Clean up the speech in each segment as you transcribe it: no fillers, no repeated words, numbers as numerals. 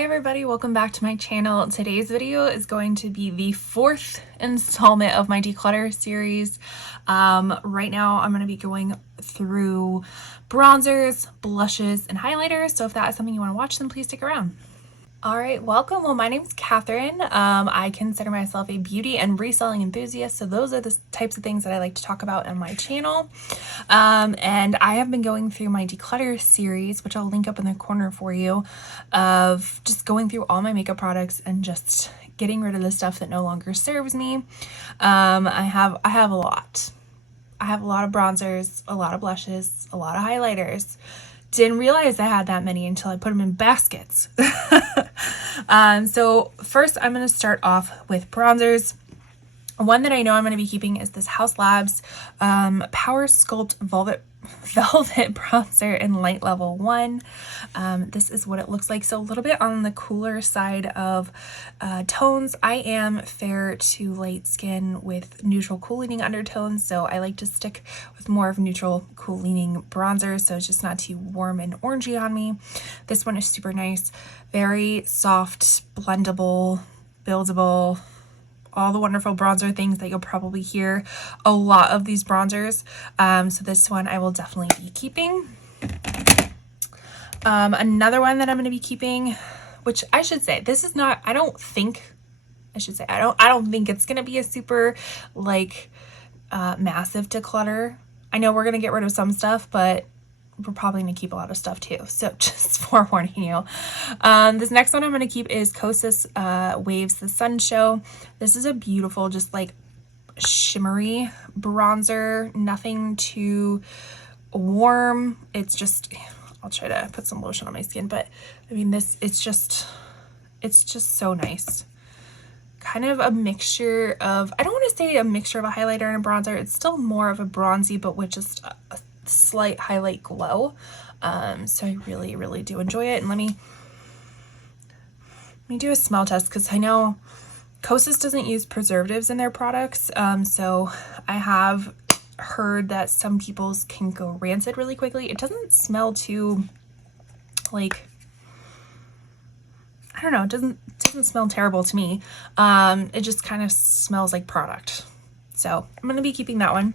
Hi everybody, welcome back to my channel. Today's video is going to be the fourth installment of my declutter series. Right now I'm going to be going through bronzers, blushes, and highlighters. So if that is something you want to watch, then please stick around. All right, welcome. Well, my name is Catherine. I consider myself a beauty and reselling enthusiast. So those are the types of things that I like to talk about on my channel. And I have been going through my declutter series, which I'll link up in the corner for you, of just going through all my makeup products and just getting rid of the stuff that no longer serves me. I have a lot. I have a lot of bronzers, a lot of blushes, a lot of highlighters. Didn't realize I had that many until I put them in baskets. So first I'm going to start off with bronzers. One that I know I'm going to be keeping is this Haus Labs Power Sculpt Velvet bronzer in light level 1. This is what it looks like. So a little bit on the cooler side of tones. I am fair to light skin with neutral cool leaning undertones, so I like to stick with more of neutral cool leaning bronzer, so it's just not too warm and orangey on me. This one is super nice, very soft, blendable, buildable, all the wonderful bronzer things that you'll probably hear a lot of these bronzers. So this one I will definitely be keeping. Another one that I'm going to be keeping, which I should say, this is not, I don't think it's going to be a super like massive declutter. I know we're going to get rid of some stuff, but we're probably going to keep a lot of stuff too. So just forewarning you. This next one I'm going to keep is Kosas Waves The Sun Show. This is a beautiful, just like shimmery bronzer. Nothing too warm. It's just, I'll try to put some lotion on my skin, but I mean, it's just so nice. Kind of a mixture of, I don't want to say a mixture of a highlighter and a bronzer. It's still more of a bronzy, but with just a slight highlight glow. So I really do enjoy it. And let me do a smell test, because I know Kosas doesn't use preservatives in their products. So I have heard that some people's can go rancid really quickly. It doesn't smell too, like, I don't know, it doesn't smell terrible to me. It just kind of smells like product. So I'm gonna be keeping that one.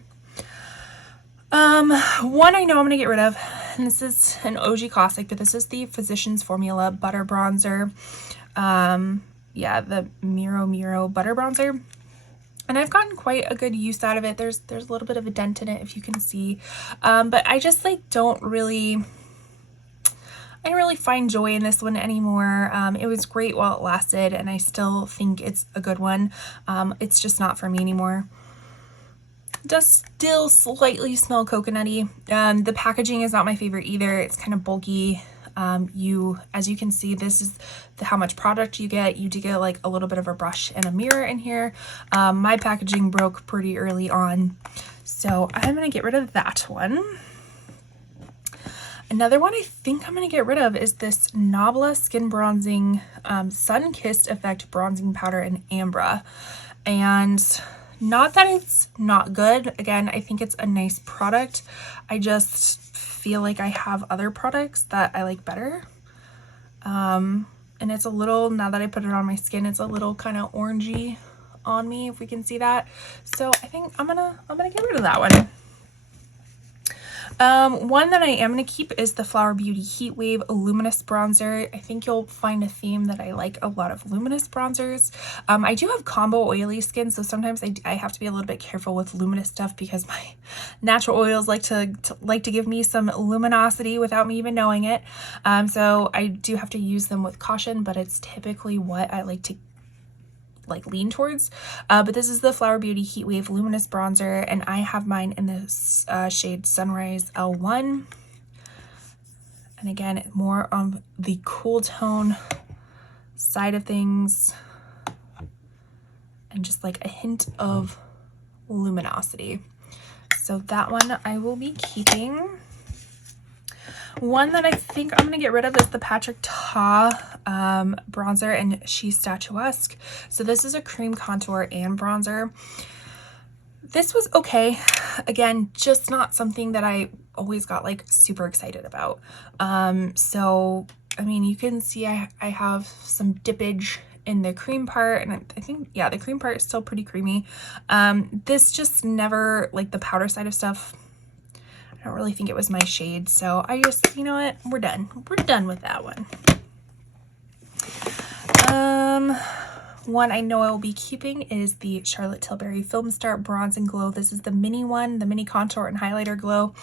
One I know I'm going to get rid of, and this is an OG classic, but this is the Physicians Formula Butter Bronzer. Yeah, the Miro Butter Bronzer. And I've gotten quite a good use out of it. There's a little bit of a dent in it, if you can see. But I just like I don't really find joy in this one anymore. It was great while it lasted, and I still think it's a good one. It's just not for me anymore. Does still slightly smell coconutty. The packaging is not my favorite either. It's kind of bulky. As you can see, this is how much product you get. You do get like a little bit of a brush and a mirror in here. My packaging broke pretty early on, so I'm gonna get rid of that one. Another one I think I'm gonna get rid of is this Nabla Skin Bronzing Sun Kissed Effect Bronzing Powder in Ambra. And not that it's not good. Again, I think it's a nice product. I just feel like I have other products that I like better. And it's a little, now that I put it on my skin, it's a little kind of orangey on me, if we can see that. So I think I'm gonna get rid of that one. One that I am going to keep is the Flower Beauty Heat Wave Luminous Bronzer. I think you'll find a theme that I like a lot of luminous bronzers. I do have combo oily skin, so sometimes I have to be a little bit careful with luminous stuff, because my natural oils like to give me some luminosity without me even knowing it. So I do have to use them with caution, but it's typically what I like to lean towards. But this is the Flower Beauty Heat Wave Luminous Bronzer, and I have mine in this shade Sunrise L1. And again, more on the cool tone side of things, and just like a hint of luminosity. So that one I will be keeping. One that I think I'm going to get rid of is the Patrick Ta bronzer, and She's Statuesque. So this is a cream contour and bronzer. This was okay. Again, just not something that I always got like super excited about. So I mean, you can see I have some dippage in the cream part, and I think, yeah, the cream part is still pretty creamy. This just never, like the powder side of stuff, I don't really think it was my shade, so I just, you know what, we're done with that one. One I know I will be keeping is the Charlotte Tilbury Film Start Bronze and Glow. This is the mini one, the mini contour and highlighter glow.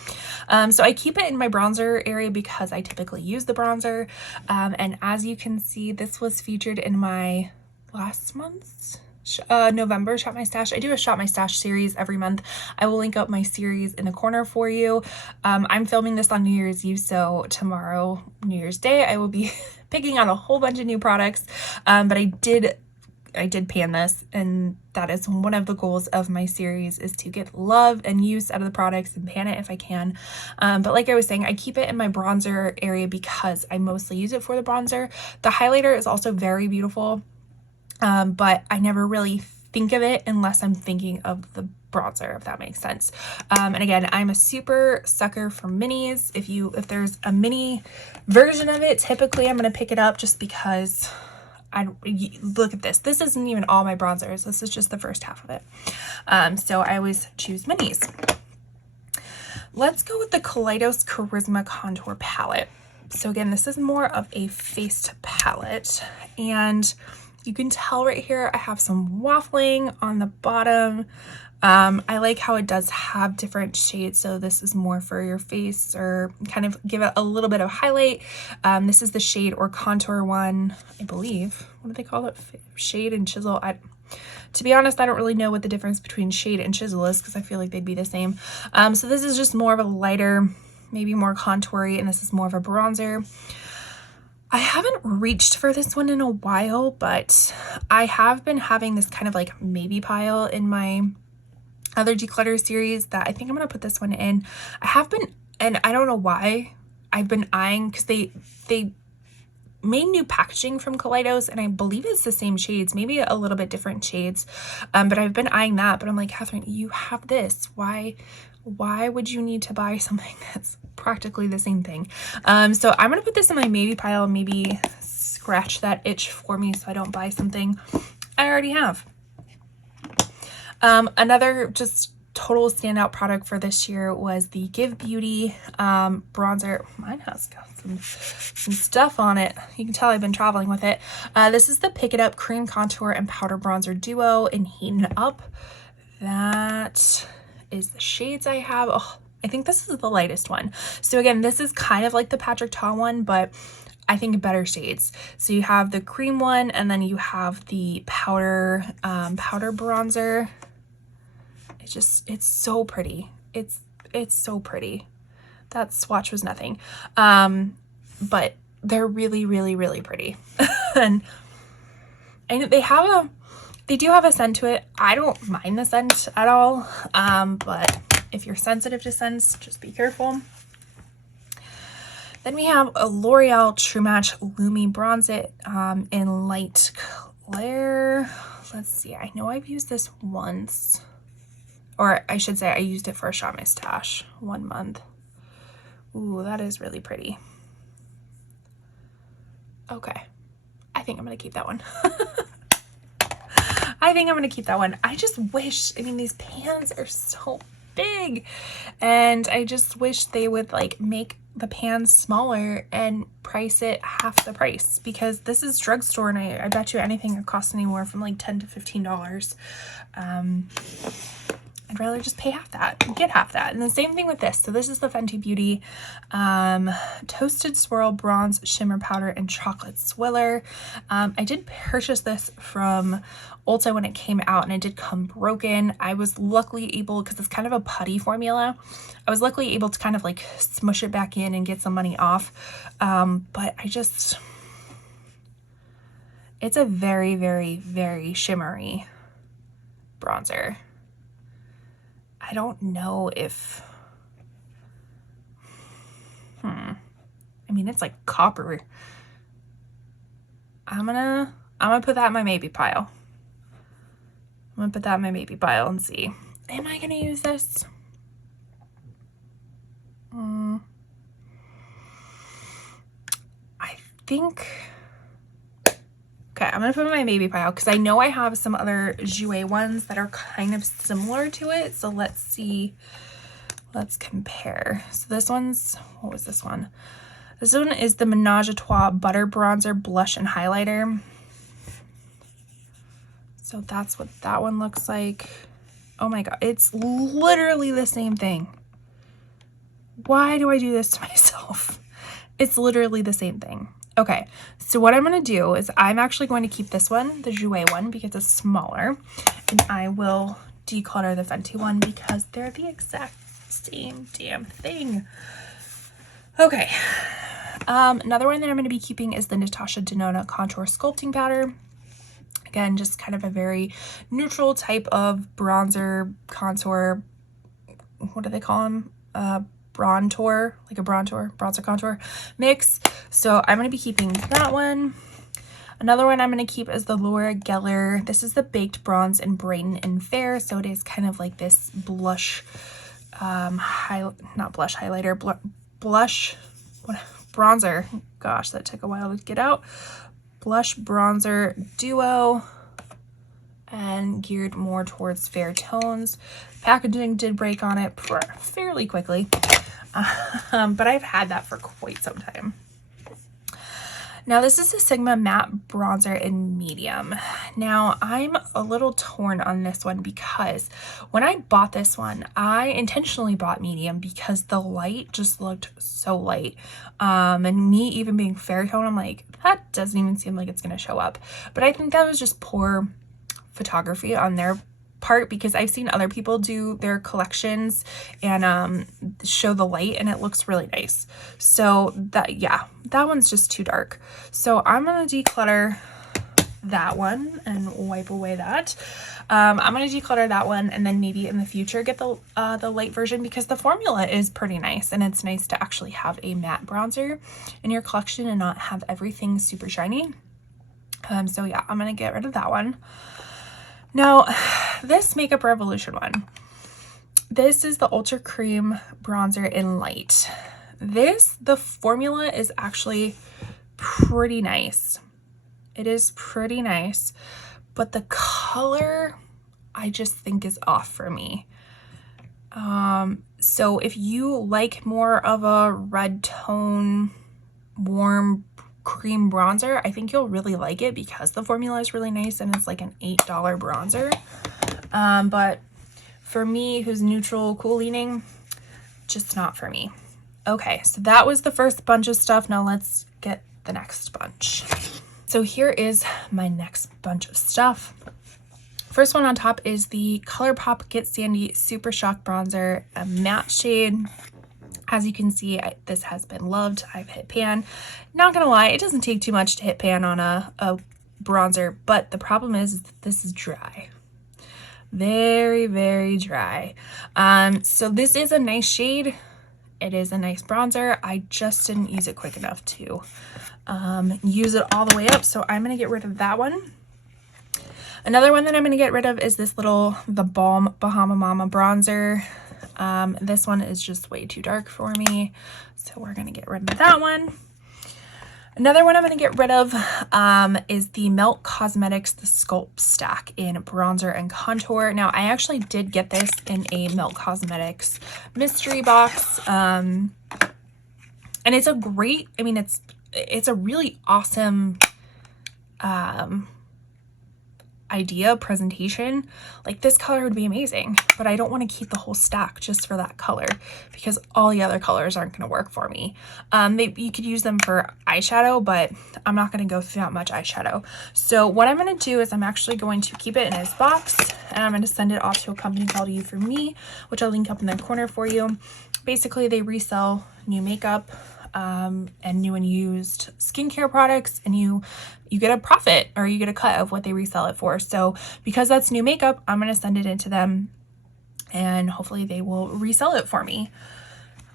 So I keep it in my bronzer area because I typically use the bronzer. And as you can see, this was featured in my last month's November Shop My Stash. I do a Shop My Stash series every month. I will link up my series in the corner for you. I'm filming this on New Year's Eve, so tomorrow, New Year's Day, I will be picking out a whole bunch of new products. But I did pan this, and that is one of the goals of my series, is to get love and use out of the products and pan it if I can. But like I was saying, I keep it in my bronzer area because I mostly use it for the bronzer. The highlighter is also very beautiful, but I never really think of it unless I'm thinking of the bronzer, if that makes sense. And again, I'm a super sucker for minis. If there's a mini version of it, typically I'm going to pick it up just because look at this. This isn't even all my bronzers. This is just the first half of it. So I always choose minis. Let's go with the Kaleidos Charisma Contour Palette. So again, this is more of a faced palette, and you can tell right here I have some waffling on the bottom. I like how it does have different shades, so this is more for your face or kind of give it a little bit of highlight. This is the shade or contour one, I believe. What do they call it? Shade and chisel. To be honest, I don't really know what the difference between shade and chisel is because I feel like they'd be the same. So this is just more of a lighter, maybe more contoury, and this is more of a bronzer. I haven't reached for this one in a while, but I have been having this kind of like maybe pile in my other Declutter series that I think I'm going to put this one in. I have been, and I don't know why, I've been eyeing, because they made new packaging from Kaleidos, and I believe it's the same shades, maybe a little bit different shades, but I've been eyeing that. But I'm like, Catherine, you have this. Why would you need to buy something that's practically the same thing? So I'm going to put this in my maybe pile, maybe scratch that itch for me so I don't buy something I already have. Another just total standout product for this year was the Give Beauty bronzer. Mine has got some stuff on it. You can tell I've been traveling with it. This is the Pick It Up Cream Contour and Powder Bronzer Duo in Heatin' Up. That is the shades I have. Oh, I think this is the lightest one. So again, this is kind of like the Patrick Ta one, but I think better shades. So you have the cream one, and then you have the powder bronzer. It's so pretty. It's so pretty. That swatch was nothing. But they're really, really, really pretty. and they do have a scent to it. I don't mind the scent at all. But if you're sensitive to scents, just be careful. Then we have a L'Oreal True Match Lumi Bronze It in Light Glare. Let's see. I know I've used this once. Or I should say I used it for a Shop My Stash 1 month. Ooh, that is really pretty. Okay. I think I'm going to keep that one. I think I'm going to keep that one. I just wish, I mean, these pans are so big, and I just wish they would like make the pans smaller and price it half the price, because this is drugstore, and I bet you anything it costs anywhere from like $10 to $15. I'd rather just pay half that and get half that. And the same thing with this. So this is the Fenty Beauty Toasted Swirl Bronze Shimmer Powder and Chocolate Swiller. I did purchase this from Ulta when it came out, and it did come broken. I was luckily able, because it's kind of a putty formula, I was luckily able to kind of like smush it back in and get some money off. But it's a very, very, very shimmery bronzer. I don't know if, I mean, it's like copper. I'm gonna put that in my maybe pile. I'm gonna put that in my maybe pile and see. Am I gonna use this? I think, okay, I'm gonna put in my maybe pile because I know I have some other Jouer ones that are kind of similar to it. So let's see, let's compare. So this one's, what was this one? This one is the Menage a Trois Butter Bronzer Blush and Highlighter. So that's what that one looks like. Oh my God, it's literally the same thing. Why do I do this to myself? It's literally the same thing. Okay, so what I'm going to do is I'm actually going to keep this one, the Jouer one, because it's smaller, and I will declutter the Fenty one because they're the exact same damn thing. Okay, another one that I'm going to be keeping is the Natasha Denona Contour Sculpting Powder. Again, just kind of a very neutral type of bronzer, contour, what do they call them? Bronzer, like a bronzer contour mix. So I'm going to be keeping that one. Another one I'm going to keep is the Laura Geller. This is the Baked Bronze in Brighten and Fair. So it is kind of like this blush, not blush highlighter, blush, bronzer. Gosh, that took a while to get out. Blush bronzer duo and geared more towards fair tones. Packaging did break on it fairly quickly, but I've had that for quite some time. Now this is the Sigma Matte Bronzer in Medium. Now I'm a little torn on this one because when I bought this one, I intentionally bought medium because the light just looked so light. And me even being fair tone, I'm like, that doesn't even seem like it's gonna show up. But I think that was just poor photography on their part because I've seen other people do their collections and show the light and it looks really nice. So that, yeah, that one's just too dark. So I'm gonna declutter that one and wipe away that. I'm gonna declutter that one and then maybe in the future get the light version because the formula is pretty nice and it's nice to actually have a matte bronzer in your collection and not have everything super shiny. So yeah, I'm gonna get rid of that one. Now, this Makeup Revolution one, this is the Ultra Cream Bronzer in Light. The formula is actually pretty nice. It is pretty nice, but the color I just think is off for me. So if you like more of a red tone, warm cream bronzer, I think you'll really like it because the formula is really nice and it's like an $8 bronzer. But for me, who's neutral, cool leaning, just not for me. Okay, so that was the first bunch of stuff. Now let's get the next bunch. So here is my next bunch of stuff. First one on top is the ColourPop Get Sandy Super Shock Bronzer, a matte shade. As you can see, this has been loved. I've hit pan. Not gonna lie, it doesn't take too much to hit pan on a bronzer, but the problem is that this is dry. Very, very dry. So this is a nice shade. It is a nice bronzer. I just didn't use it quick enough to use it all the way up, so I'm gonna get rid of that one. Another one that I'm gonna get rid of is this the Balm Bahama Mama bronzer. This one is just way too dark for me, so we're gonna get rid of that one. Another one I'm gonna get rid of is the Melt Cosmetics The Sculpt Stack in Bronzer and Contour. Now, I actually did get this in a Melt Cosmetics mystery box, and it's a great, I mean, it's a really awesome idea, presentation. Like, this color would be amazing, but I don't want to keep the whole stack just for that color because all the other colors aren't going to work for me. You could use them for eyeshadow, but I'm not going to go through that much eyeshadow. So what I'm going to do is I'm actually going to keep it in its box and I'm going to send it off to a company called You For Me, which I'll link up in the corner for you. Basically, they resell new makeup and new and used skincare products, and you get a profit or you get a cut of what they resell it for. So because that's new makeup, I'm going to send it into them and hopefully they will resell it for me.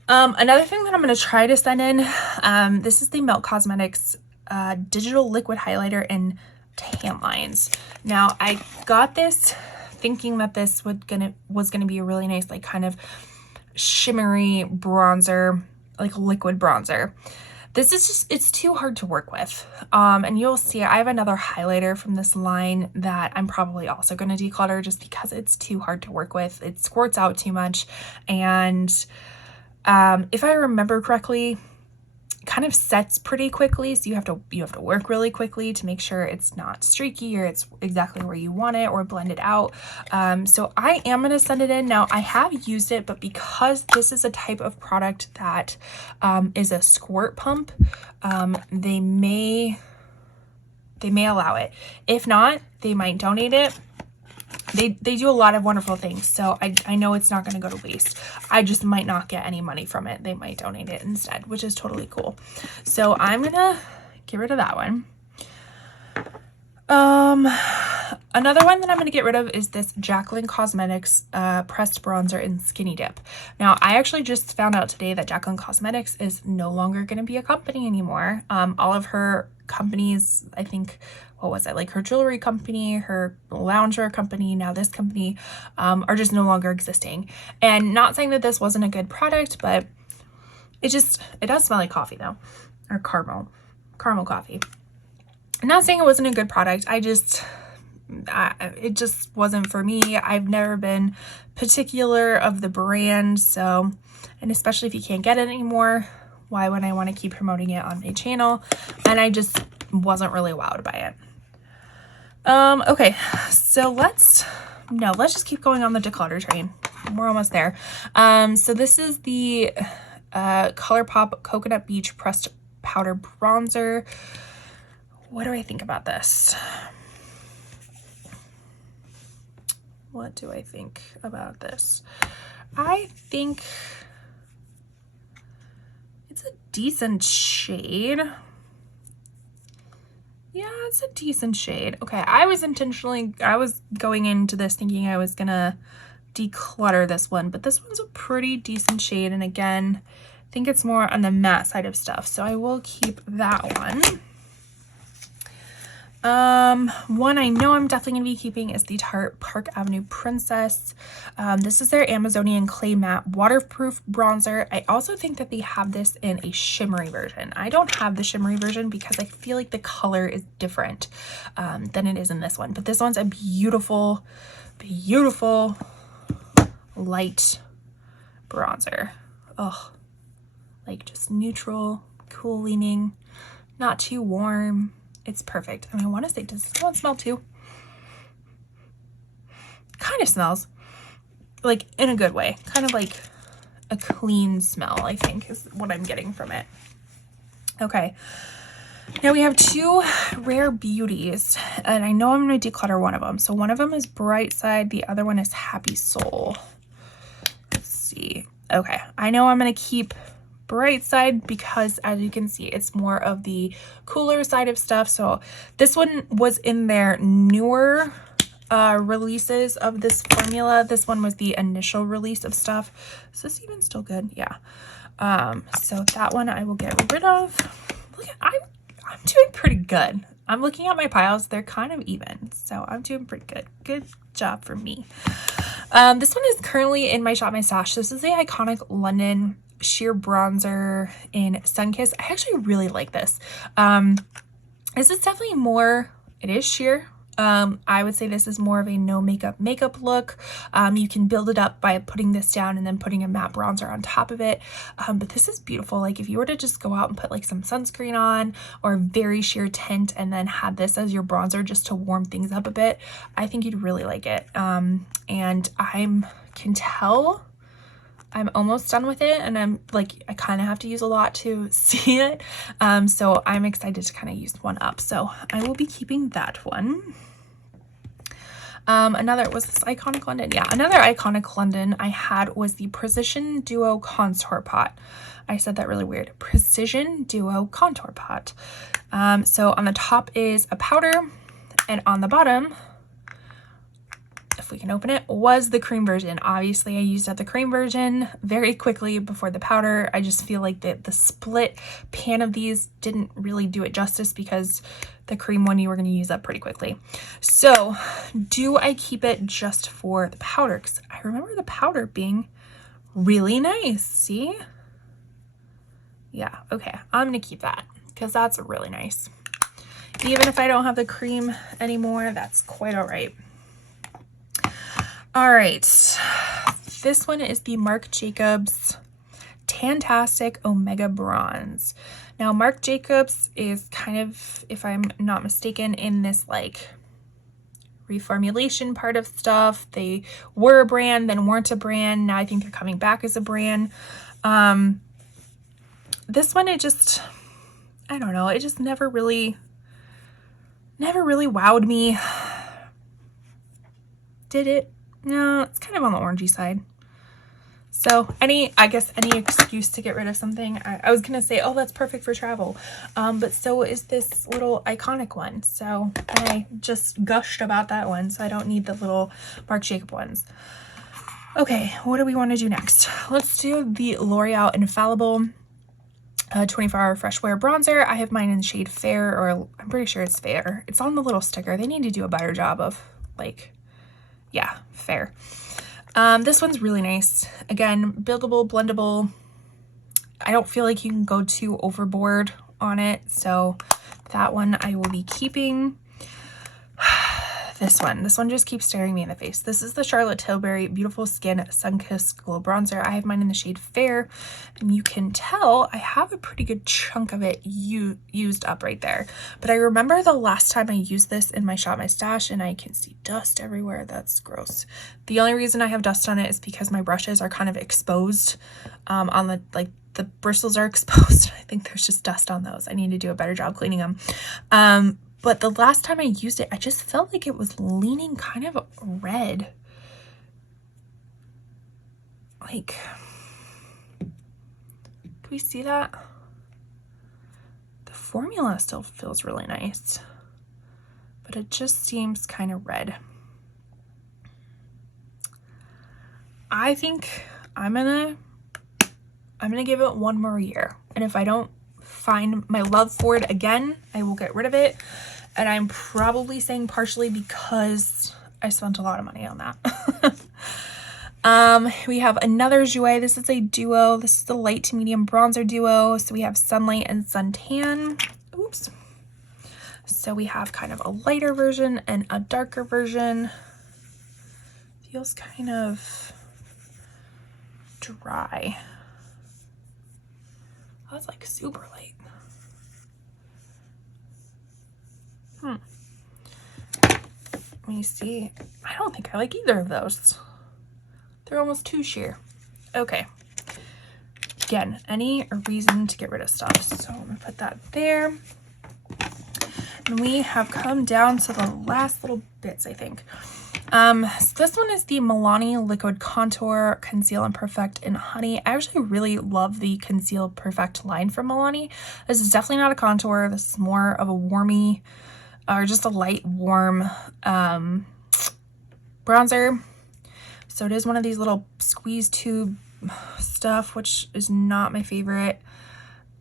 Another thing that I'm going to try to send in, this is the Melt Cosmetics Digital Liquid Highlighter in Tan Lines. Now, I got this thinking that this was gonna be a really nice, like, kind of shimmery bronzer, like liquid bronzer. this is just, it's too hard to work with. And you'll see I have another highlighter from this line that I'm probably also going to declutter just because it's too hard to work with. It squirts out too much. And if I remember correctly, kind of sets pretty quickly, so you have to work really quickly to make sure it's not streaky or it's exactly where you want it or blend it out. So I am going to send it in. Now I have used it, but because this is a type of product that is a squirt pump, they may allow it. If not, they might donate it. They do a lot of wonderful things, so I know it's not going to go to waste. I just might not get any money from it. They might donate it instead, which is totally cool. So I'm going to get rid of that one. Another one that I'm going to get rid of is this Jaclyn Cosmetics pressed bronzer in Skinny Dip. Now, I actually just found out today that Jaclyn Cosmetics is no longer going to be a company anymore. All of her companies, I think, what was it, like her jewelry company, her loungewear company, now this company, are just no longer existing. And not saying that this wasn't a good product, but it does smell like coffee though, or caramel coffee. I'm not saying it wasn't a good product. It just wasn't for me. I've never been particular of the brand. So, and especially if you can't get it anymore, why would I want to keep promoting it on my channel? And I just wasn't really wowed by it. Okay, so let's just keep going on the declutter train. We're almost there. So this is the ColourPop Coconut Beach Pressed Powder Bronzer. What do I think about this? What do I think about this? I think it's a decent shade. Yeah, it's a decent shade. Okay, I was going into this thinking I was gonna declutter this one, but this one's a pretty decent shade. And again, I think it's more on the matte side of stuff. So I will keep that one. One I know I'm definitely going to be keeping is the Tarte Park Avenue Princess. This is their Amazonian Clay Matte Waterproof Bronzer. I also think that they have this in a shimmery version. I don't have the shimmery version because I feel like the color is different than it is in this one. But this one's a beautiful, beautiful light bronzer. Oh, like just neutral, cool leaning, not too warm. It's perfect. And I want to say, does this one smell too? Kind of smells like in a good way, kind of like a clean smell, I think is what I'm getting from it. Okay. Now we have two rare beauties, and I know I'm going to declutter one of them. So one of them is Bright Side. The other one is Happy Soul. Let's see. Okay. I know I'm going to keep Bright Side because, as you can see, it's more of the cooler side of stuff. So this one was in their newer releases of this formula. This one was the initial release of stuff. Is this even still good? Yeah. So that one I will get rid of. Look, I'm doing pretty good. I'm looking at my piles. They're kind of even. So I'm doing pretty good. Good job for me. This one is currently in my Shop My Stash. This is the Iconic London Sheer Bronzer in Sunkissed. I actually really like this. This is definitely more, it is sheer. I would say this is more of a no makeup look. You can build it up by putting this down and then putting a matte bronzer on top of it. But this is beautiful. Like if you were to just go out and put like some sunscreen on or a very sheer tint and then have this as your bronzer just to warm things up a bit, I think you'd really like it. And I can tell I'm almost done with it, and I'm like, I kind of have to use a lot to see it. So I'm excited to kind of use one up. So I will be keeping that one. Another was this Iconic London. Yeah, another Iconic London I had was the Precision Duo Contour Pot. I said that really weird. Precision Duo Contour Pot. So on the top is a powder, and on the bottom, if we can open it, was the cream version. Obviously I used up the cream version very quickly before the powder. I just feel like the split pan of these didn't really do it justice because the cream one you were going to use up pretty quickly. So do I keep it just for the powder? Because I remember the powder being really nice. See? Yeah, okay. I'm gonna keep that because that's really nice. Even if I don't have the cream anymore, that's quite all right. All right, this one is the Marc Jacobs Tantastic Omega Bronze. Now, Marc Jacobs is kind of, if I'm not mistaken, in this like reformulation part of stuff. They were a brand, then weren't a brand. Now I think they're coming back as a brand. This one, I don't know. It just never really wowed me. Did it? No, it's kind of on the orangey side. So I guess any excuse to get rid of something. I was gonna say, oh, that's perfect for travel. But so is this little iconic one. So I just gushed about that one. So I don't need the little Marc Jacob ones. Okay, what do we want to do next? Let's do the L'Oreal Infallible 24-hour fresh wear bronzer. I have mine in the shade Fair, or I'm pretty sure it's Fair. It's on the little sticker. They need to do a better job of like, yeah, Fair. This one's really nice. Again, buildable, blendable. I don't feel like you can go too overboard on it. So that one I will be keeping. This one just keeps staring me in the face. This is the Charlotte Tilbury Beautiful Skin Sunkissed Glow Bronzer. I have mine in the shade Fair, and you can tell I have a pretty good chunk of it used up right there. But I remember the last time I used this in my Shop My Stash, and I can see dust everywhere. That's gross. The only reason I have dust on it is because my brushes are kind of exposed on the, like, the bristles are exposed. I think there's just dust on those. I need to do a better job cleaning them. But the last time I used it, I just felt like it was leaning kind of red. Like, can we see that? The formula still feels really nice, but it just seems kind of red. I think I'm gonna give it one more year. And if I don't find my love for it again, I will get rid of it. And I'm probably saying partially because I spent a lot of money on that. We have another Jouer. This is a duo. This is the light to medium bronzer duo. So we have Sunlight and Suntan. Oops. So we have kind of a lighter version and a darker version. Feels kind of dry. Oh, it's like super light. Let me see. I don't think I like either of those. They're almost too sheer. Okay. Again, any reason to get rid of stuff. So I'm gonna put that there. And we have come down to the last little bits, I think. So this one is the Milani Liquid Contour Conceal and Perfect in Honey. I actually really love the Conceal Perfect line from Milani. This is definitely not a contour. This is more of a warmy, or just a light, warm bronzer. So it is one of these little squeeze tube stuff, which is not my favorite.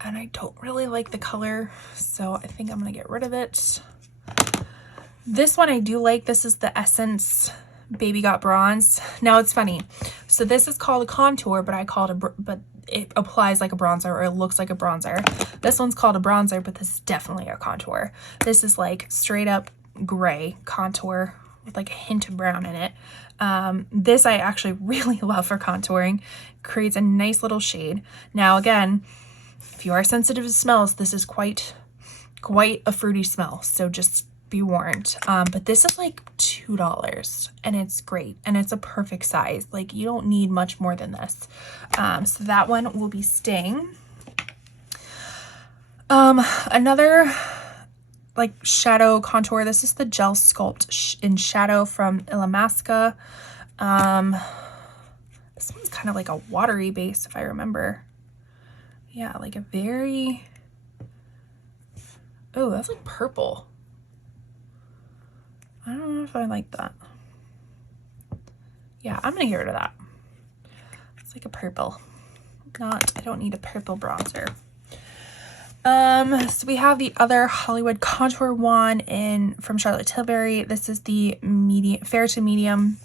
And I don't really like the color, so I think I'm gonna get rid of it. This one I do like. This is the Essence Baby Got Bronze. Now it's funny. So this is called a contour, but I call it but it applies like a bronzer, or it looks like a bronzer. This one's called a bronzer, but this is definitely a contour. This is like straight up gray contour with like a hint of brown in it. This I actually really love for contouring. Creates a nice little shade. Now again, if you are sensitive to smells, this is quite a fruity smell. So just be warned. But this is like $2 and it's great, and it's a perfect size. Like, you don't need much more than this. So that one will be staying. Another like shadow contour. This is the Gel Sculpt in Shadow from Illamasqua. This one's kind of like a watery base, if I remember. Yeah, like a very, oh, that's like purple. I don't know if I like that. Yeah, I'm gonna get rid of that. It's like a purple. I don't need a purple bronzer. So we have the other Hollywood Contour one from Charlotte Tilbury. This is the medium, fair to medium,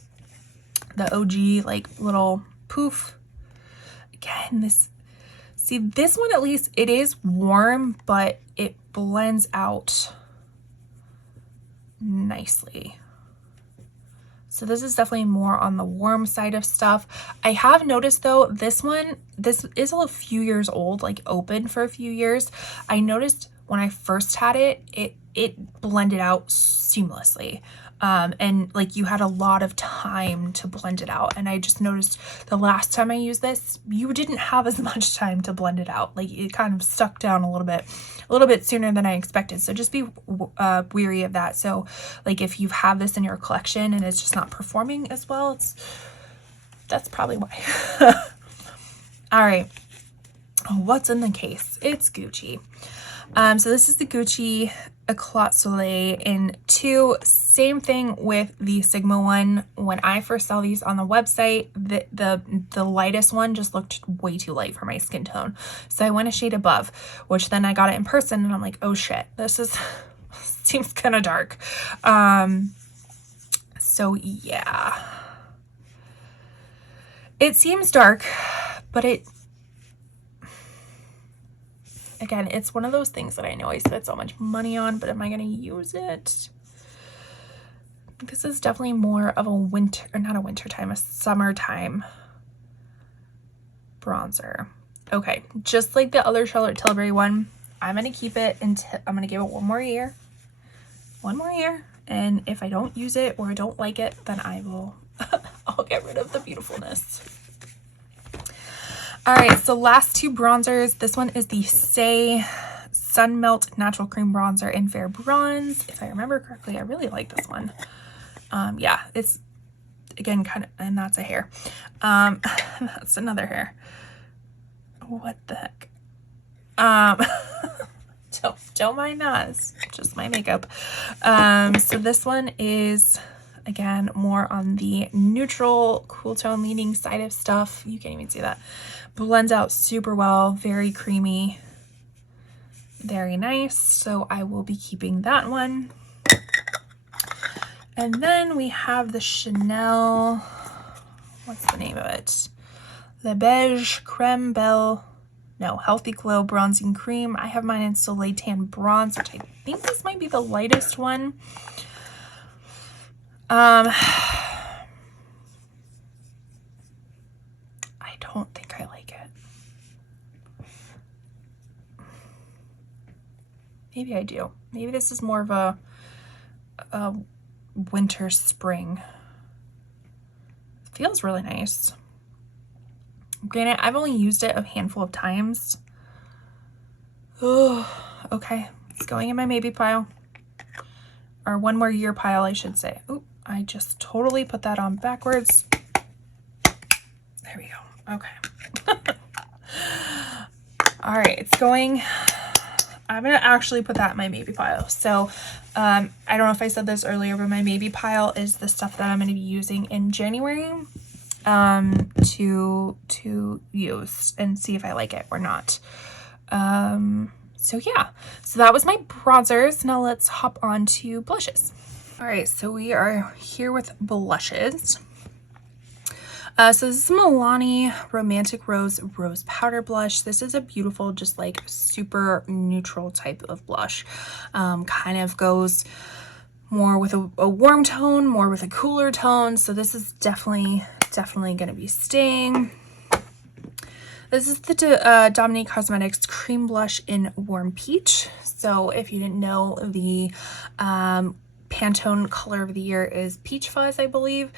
the OG like little poof. Again, See, this one at least, it is warm, but it blends out nicely. So this is definitely more on the warm side of stuff. I have noticed though, this is a few years old, like open for a few years. I noticed when I first had it, it blended out seamlessly. And like you had a lot of time to blend it out. And I just noticed the last time I used this, you didn't have as much time to blend it out. Like it kind of stuck down a little bit sooner than I expected. So just be weary of that. So like if you have this in your collection and it's just not performing as well, that's probably why. All right. What's in the case? It's Gucci. So this is the Gucci Eclat Soleil in 2. Same thing with the Sigma one. When I first saw these on the website, the lightest one just looked way too light for my skin tone. So I went a shade above, which then I got it in person and I'm like, oh shit, this seems kind of dark. So yeah. It seems dark, but again, it's one of those things that I know I spent so much money on, but am I going to use it? This is definitely more of a winter, or not a winter time, a summertime bronzer. Okay, just like the other Charlotte Tilbury one, I'm going to keep it until, I'm going to give it one more year. And if I don't use it or I don't like it, then I will, I'll get rid of the beautifulness. All right, so last 2 bronzers. This one is the Say Sun Melt Natural Cream Bronzer in Fair Bronze. If I remember correctly, I really like this one. Yeah, it's, again, kind of, and that's a hair. That's another hair. What the heck? Don't mind that. It's just my makeup. So this one is, again, more on the neutral, cool tone leaning side of stuff. You can't even see that. Blends out super well, very creamy, very nice. So I will be keeping that one. And then we have the Chanel, what's the name of it? Le Beige Creme Belle, no, Healthy Glow Bronzing Cream. I have mine in Soleil Tan Bronze, which I think this might be the lightest one. I don't think I like it. Maybe I do. Maybe this is more of a winter spring. It feels really nice. Granted, I've only used it a handful of times. Oh, okay. It's going in my maybe pile. Or one more year pile, I should say. Oop, I just totally put that on backwards. There we go. Okay. All right, it's going. I'm going to actually put that in my maybe pile. So I don't know if I said this earlier, but my maybe pile is the stuff that I'm going to be using in January to use and see if I like it or not. So yeah, so that was my bronzers. Now let's hop on to blushes. All right, so we are here with blushes. So this is Milani Romantic Rose Powder Blush. This is a beautiful, just like super neutral type of blush. Kind of goes more with a warm tone, more with a cooler tone. So this is definitely going to be staying. This is the Dominique Cosmetics Cream Blush in Warm Peach. So if you didn't know, the Pantone color of the year is Peach Fuzz, I believe.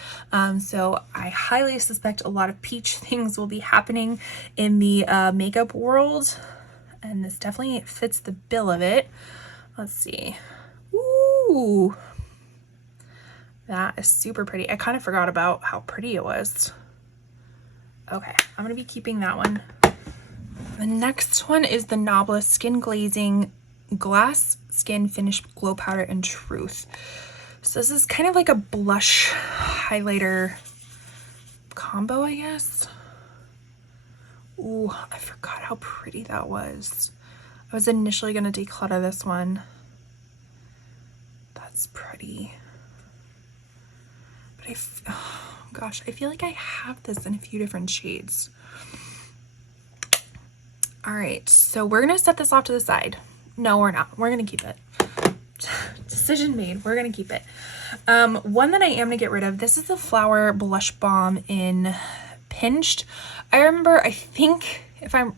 So I highly suspect a lot of peach things will be happening in the makeup world. And this definitely fits the bill of it. Let's see. Ooh. That is super pretty. I kind of forgot about how pretty it was. Okay, I'm going to be keeping that one. The next one is the Nobla Skin Glazing Glass Skin Finish Glow Powder in Truth. So this is kind of like a blush highlighter combo, I guess. Ooh, I forgot how pretty that was. I was initially going to declutter this one. That's pretty. But oh gosh, I feel like I have this in a few different shades. All right, so we're gonna set this off to the side. No, we're not. We're gonna keep it. Decision made. We're gonna keep it. One that I am gonna get rid of. This is the Flower Blush Balm in Pinched. I think if I'm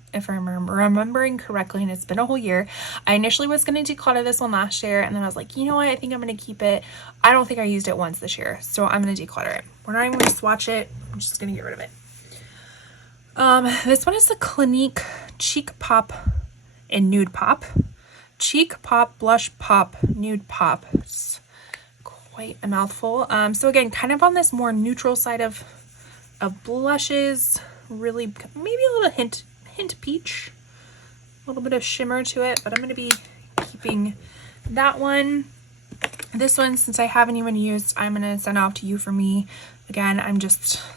remembering correctly, and it's been a whole year, I initially was gonna declutter this one last year, and then I was like, you know what? I think I'm gonna keep it. I don't think I used it once this year, so I'm gonna declutter it. We're not even gonna swatch it. I'm just gonna get rid of it. This one is the Clinique Cheek Pop in Nude Pop. Cheek Pop, Blush Pop, Nude Pop. It's quite a mouthful. So again, kind of on this more neutral side of blushes. Really, maybe a little hint peach. A little bit of shimmer to it, but I'm going to be keeping that one. This one, since I haven't even used, I'm going to send off to you for me. Again,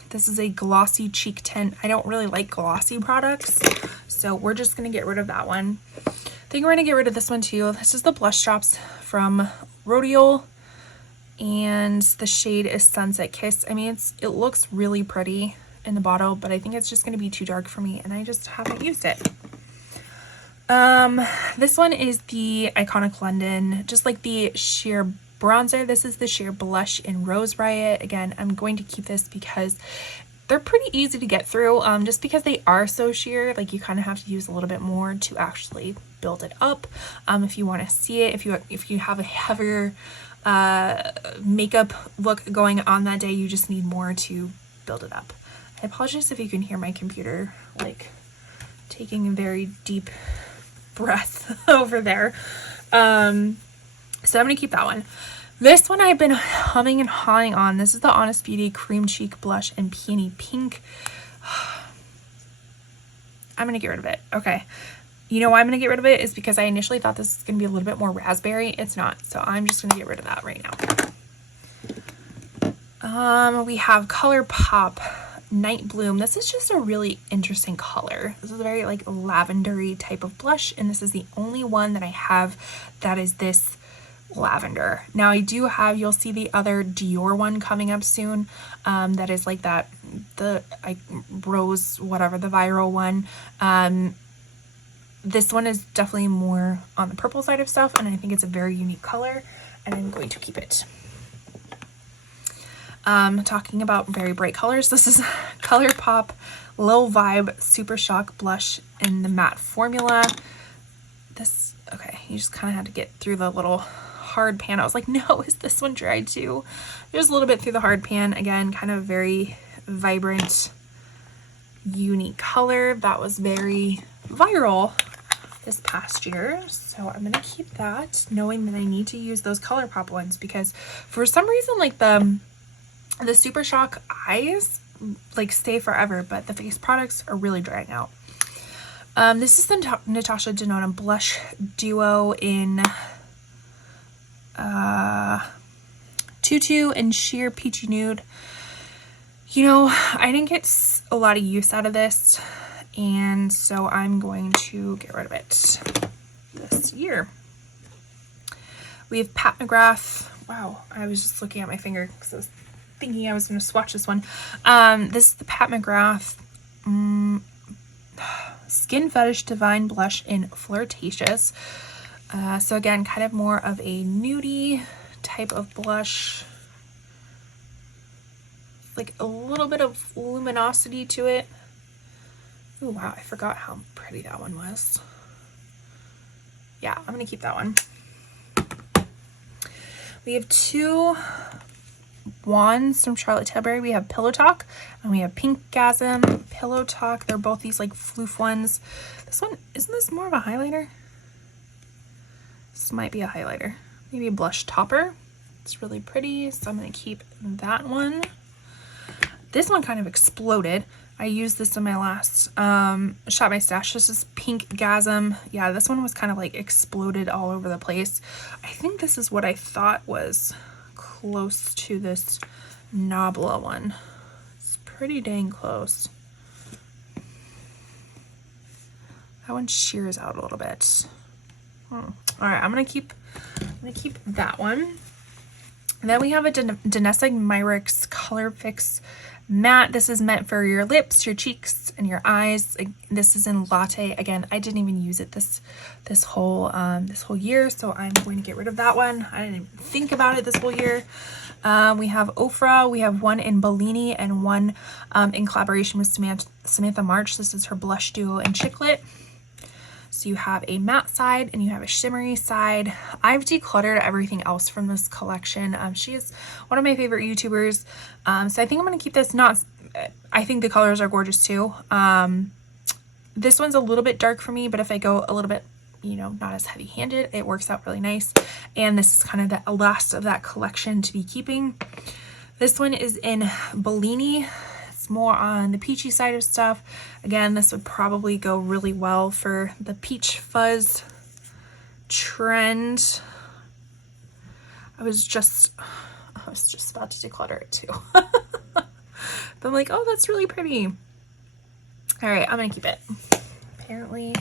this is a glossy cheek tint. I don't really like glossy products, so we're just going to get rid of that one. I think we're going to get rid of this one too. This is the blush drops from Rodial, and the shade is Sunset Kiss. I mean, it looks really pretty in the bottle, but I think it's just going to be too dark for me, and I just haven't used it. This one is the Iconic London, just like the sheer bronzer. This is the sheer blush in Rose Riot. Again, I'm going to keep this because they're pretty easy to get through, just because they are so sheer. Like, you kind of have to use a little bit more to actually build it up. If you want to see it, if you have a heavier makeup look going on that day, you just need more to build it up. I apologize if you can hear my computer like taking a very deep breath over there. So I'm gonna keep that one. This one I've been humming and hawing on. This is the Honest Beauty Cream Cheek Blush in Peony Pink. I'm gonna get rid of it. Okay. You know why I'm gonna get rid of it is because I initially thought this was gonna be a little bit more raspberry. It's not. So I'm just gonna get rid of that right now. We have ColourPop Night Bloom. This is just a really interesting color. This is a very like lavendery type of blush, and this is the only one that I have that is this lavender. Now I do have, you'll see the other Dior one coming up soon, that is like that, the rose, whatever, the viral one. This one is definitely more on the purple side of stuff, and I think it's a very unique color, and I'm going to keep it. Talking about very bright colors, this is ColourPop Low Vibe Super Shock Blush in the matte formula. This, okay, you just kind of had to get through the little hard pan. I was like, no, is this one dried too? Just a little bit through the hard pan. Again, kind of very vibrant, unique color. That was very viral this past year, so I'm gonna keep that, knowing that I need to use those ColourPop ones because for some reason, like the Super Shock eyes like stay forever, but the face products are really drying out. This is the Natasha Denona Blush Duo in Tutu and Sheer Peachy Nude. You know, I didn't get a lot of use out of this, and so I'm going to get rid of it this year. We have Pat McGrath. Wow, I was just looking at my finger because I was thinking I was going to swatch this one. This is the Pat McGrath Skin Fetish Divine Blush in Flirtatious. So again, kind of more of a nudie type of blush. Like a little bit of luminosity to it. Oh wow, I forgot how pretty that one was. Yeah, I'm going to keep that one. We have two wands from Charlotte Tilbury. We have Pillow Talk and we have Pinkgasm. Pillow Talk, they're both these like floof ones. This one, isn't this more of a highlighter? This might be a highlighter. Maybe a blush topper. It's really pretty, so I'm going to keep that one. This one kind of exploded. I used this in my last Shop My Stash. This is Pinkgasm. Yeah, this one was kind of like exploded all over the place. I think this is what I thought was close to this Nabla one. It's pretty dang close. That one shears out a little bit. All right, I'm gonna keep that one. And then we have a Danessa Myricks Color Fix matte. This is meant for your lips, your cheeks, and your eyes. This is in Latte. Again, I didn't even use it this whole year, so I'm going to get rid of that one. I didn't even think about it this whole year. We have Ofra. We have one in Bellini and one in collaboration with Samantha March. This is her blush duo and Chiclet. So you have a matte side and you have a shimmery side. I've decluttered everything else from this collection. She is one of my favorite YouTubers. So I think I'm going to keep this. I think the colors are gorgeous too. This one's a little bit dark for me, but if I go a little bit, you know, not as heavy handed, it works out really nice. And this is kind of the last of that collection to be keeping. This one is in Bellini. More on the peachy side of stuff. Again, this would probably go really well for the peach fuzz trend. I was just about to declutter it too. But I'm like, oh, that's really pretty. All right, I'm gonna keep it. Apparently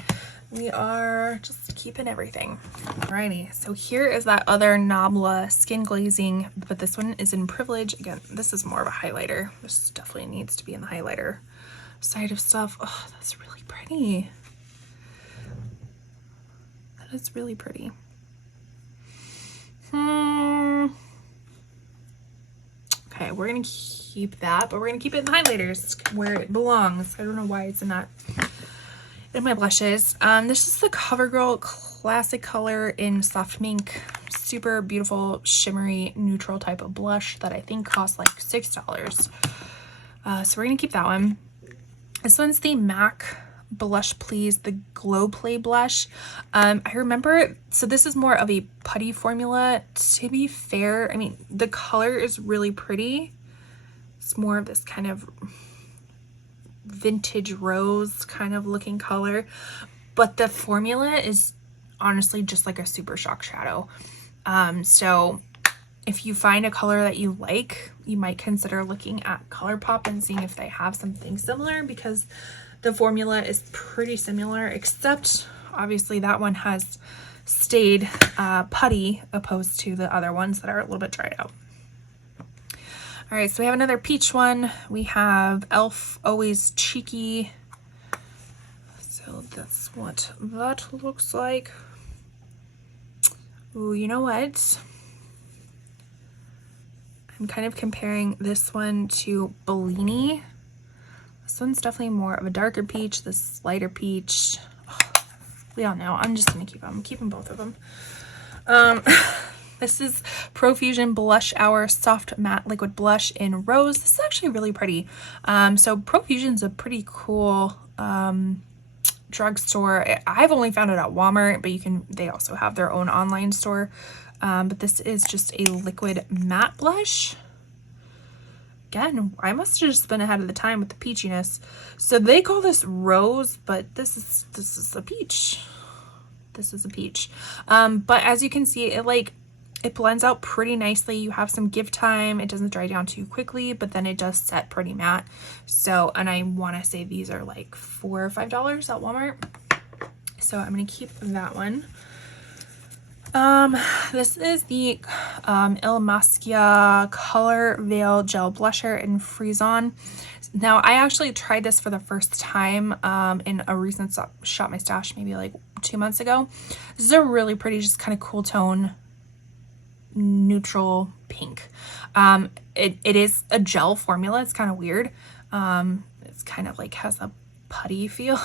we are just keeping everything. Alrighty, so here is that other Nabla skin glazing, but this one is in Privilege. Again, this is more of a highlighter. This definitely needs to be in the highlighter side of stuff. Oh, that's really pretty. That is really pretty. Okay, we're gonna keep that, but we're gonna keep it in the highlighters where it belongs. I don't know why it's in that. In my blushes, this is the CoverGirl Classic Color in Soft Mink. Super beautiful, shimmery, neutral type of blush that I think costs like $6. So we're gonna keep that one. This one's the MAC Blush Please, the Glow Play blush. I remember, so this is more of a putty formula. To be fair, I mean, the color is really pretty. It's more of this kind of vintage rose kind of looking color, but the formula is honestly just like a Super Shock shadow. So if you find a color that you like, you might consider looking at ColourPop and seeing if they have something similar, because the formula is pretty similar, except obviously that one has stayed putty opposed to the other ones that are a little bit dried out. All right, so we have another peach one. We have Elf Always Cheeky. So that's what that looks like. Ooh, you know what? I'm kind of comparing this one to Bellini. This one's definitely more of a darker peach. This is lighter peach. Oh, we don't know. I'm just gonna keep them. I'm keeping both of them. This is Profusion Blush Hour Soft Matte Liquid Blush in Rose. This is actually really pretty. So Profusion's a pretty cool drugstore. I've only found it at Walmart, but they also have their own online store. But this is just a liquid matte blush. Again, I must have just been ahead of the time with the peachiness. So they call this Rose, but this is a peach. This is a peach. But as you can see, it blends out pretty nicely. You have some give time. It doesn't dry down too quickly, but then it does set pretty matte. So, and I want to say these are like $4 or $5 at Walmart. So I'm going to keep that one. This is the Il Maschia Color Veil Gel Blusher in Frisson. Now, I actually tried this for the first time in a recent Shop My Stash, maybe like 2 months ago. This is a really pretty, just kind of cool tone, neutral pink. It is a gel formula. It's kind of weird. It's kind of like has a putty feel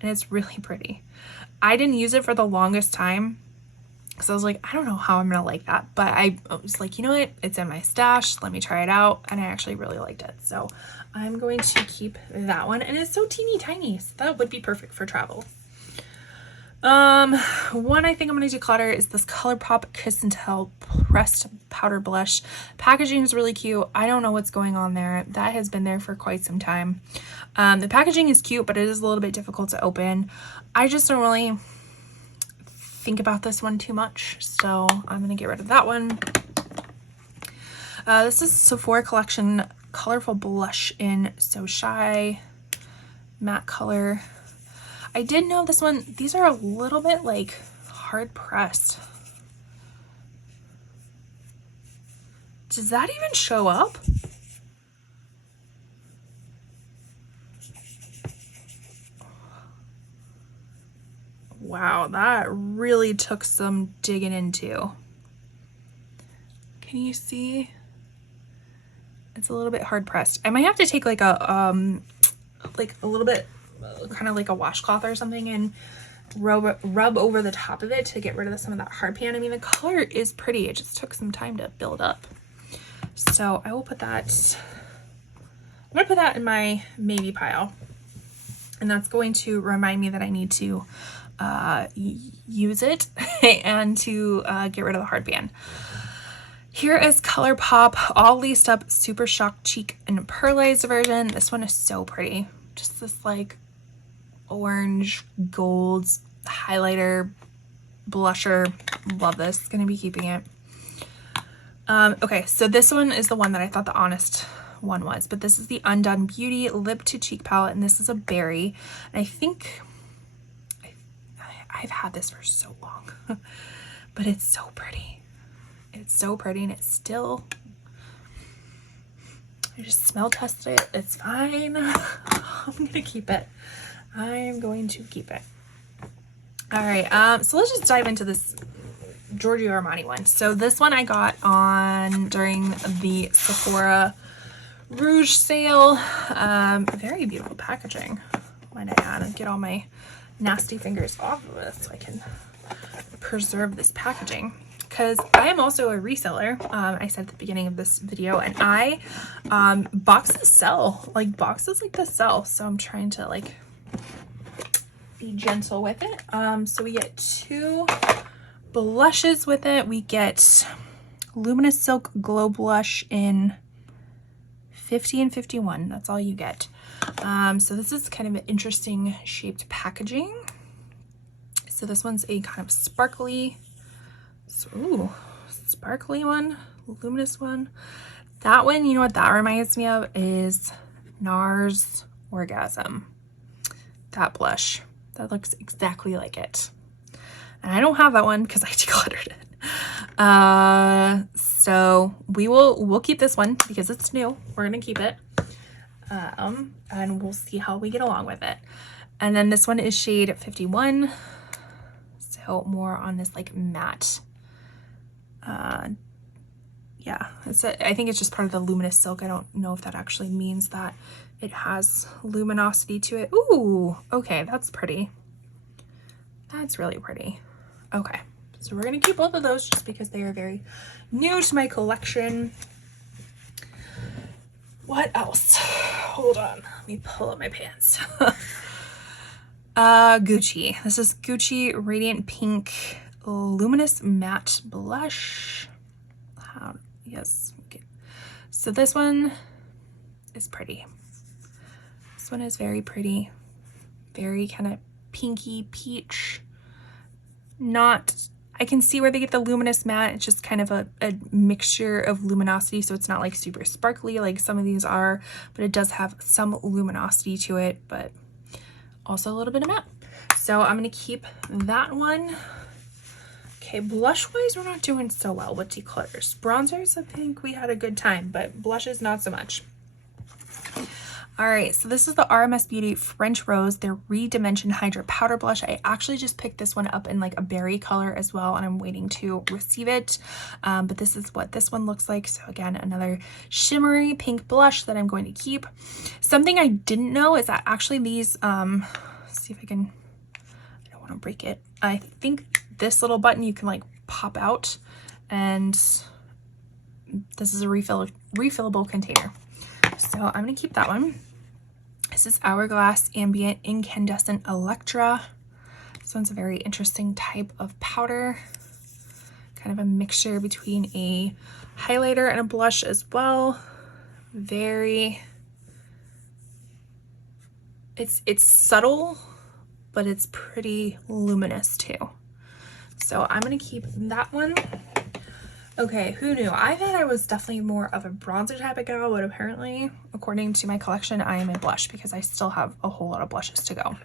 and it's really pretty. I didn't use it for the longest time because I was like, I don't know how I'm gonna like that, but I was like, you know what, it's in my stash, let me try it out, and I actually really liked it, so I'm going to keep that one. And it's so teeny tiny, so that would be perfect for travel. One I think I'm going to declutter is this ColourPop Kiss and Tell pressed powder blush. Packaging is really cute. I don't know what's going on there. That has been there for quite some time. The packaging is cute, but it is a little bit difficult to open. I just don't really think about this one too much, so I'm going to get rid of that one. This is Sephora Collection Colorful Blush in So Shy matte color. I did know this one, these are a little bit like hard pressed. Does that even show up? wow, that really took some digging into. Can you see? It's a little bit hard pressed. I might have to take like a little bit, kind of like a washcloth or something, and rub over the top of it to get rid of some of that hard pan. I mean, the color is pretty. It just took some time to build up. So I will put that, I'm gonna put that in my maybe pile. And that's going to remind me that I need to use it and to get rid of the hard pan. Here is ColourPop All Laced Up Super Shock Cheek and Pearlized version. This one is so pretty. Just this like orange gold highlighter blusher. Love this. Gonna be keeping it. Okay, so this one is the one that I thought the Honest one was, but this is the Undone Beauty Lip to Cheek palette, and this is a berry. And I think I've had this for so long, but it's so pretty. It's so pretty, and it's still, I just smell tested it. It's fine. I'm gonna keep it. I'm going to keep it. All right, so let's just dive into this Giorgio Armani one. So this one I got on during the Sephora Rouge sale. Very beautiful packaging. Might I add, and get all my nasty fingers off of this so I can preserve this packaging. Because I am also a reseller, I said at the beginning of this video, and I, boxes sell, like boxes like this sell, so I'm trying to like be gentle with it. So we get 2 blushes with it. We get Luminous Silk Glow Blush in 50 and 51, that's all you get. So this is kind of an interesting shaped packaging. So this one's a kind of sparkly, sparkly one, luminous one. That one, you know what that reminds me of is NARS Orgasm. That blush, that looks exactly like it. And I don't have that one because I decluttered it. So we'll keep this one because it's new. We're gonna keep it. And we'll see how we get along with it. And then this one is shade 51. So more on this like matte. Yeah, I think it's just part of the luminous silk. I don't know if that actually means that it has luminosity to it. Ooh, okay, that's pretty. That's really pretty. Okay, so we're gonna keep both of those just because they are very new to my collection. What else? Hold on, let me pull up my pants. Gucci. This is Gucci Radiant Pink Luminous Matte Blush. Yes. Okay. So this one is pretty. This one is very pretty. Very kind of pinky peach. Not, I can see where they get the luminous matte. It's just kind of a mixture of luminosity, so it's not like super sparkly like some of these are, but it does have some luminosity to it, but also a little bit of matte. So I'm gonna keep that one. Okay, blush-wise, we're not doing so well with declutters. Bronzers, I think we had a good time, but blushes, not so much. All right, so this is the RMS Beauty French Rose, their Redimension Hydra Powder Blush. I actually just picked this one up in like a berry color as well, and I'm waiting to receive it. But this is what this one looks like. So again, another shimmery pink blush that I'm going to keep. Something I didn't know is that actually these, let's see if I can, I don't want to break it. I think this little button you can like pop out, and this is a refillable container. So I'm gonna keep that one. This is Hourglass Ambient Incandescent Electra. This one's a very interesting type of powder, kind of a mixture between a highlighter and a blush as well. Very, it's subtle, but it's pretty luminous too. So I'm gonna keep that one. Okay, who knew? I thought I was definitely more of a bronzer type of gal, but apparently, according to my collection, I am a blush because I still have a whole lot of blushes to go.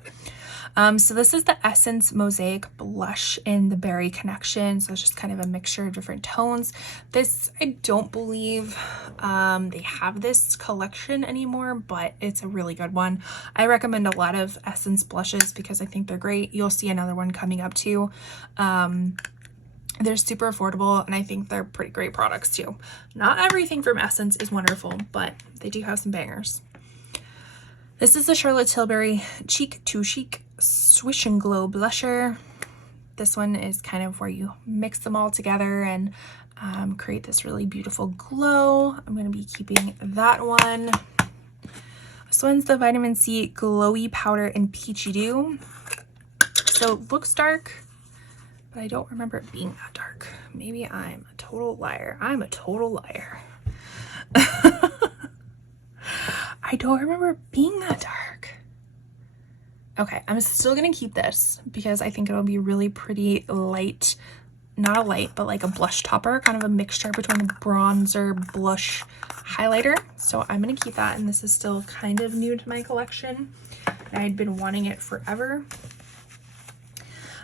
So this is the Essence Mosaic Blush in the Berry Connection. So it's just kind of a mixture of different tones. This, I don't believe they have this collection anymore, but it's a really good one. I recommend a lot of Essence blushes because I think they're great. You'll see another one coming up too. They're super affordable, and I think they're pretty great products too. Not everything from Essence is wonderful, but they do have some bangers. This is the Charlotte Tilbury Cheek to Chic Swish and Glow Blusher. This one is kind of where you mix them all together and create this really beautiful glow. I'm going to be keeping that one. This one's the Vitamin C Glowy Powder in Peachy Dew. So it looks dark, but I don't remember it being that dark. Maybe I'm a total liar. I'm a total liar. I don't remember it being that dark. Okay, I'm still gonna keep this because I think it'll be really pretty light, not a light, but like a blush topper, kind of a mixture between a bronzer, blush, highlighter. So I'm gonna keep that, and this is still kind of new to my collection. I'd been wanting it forever.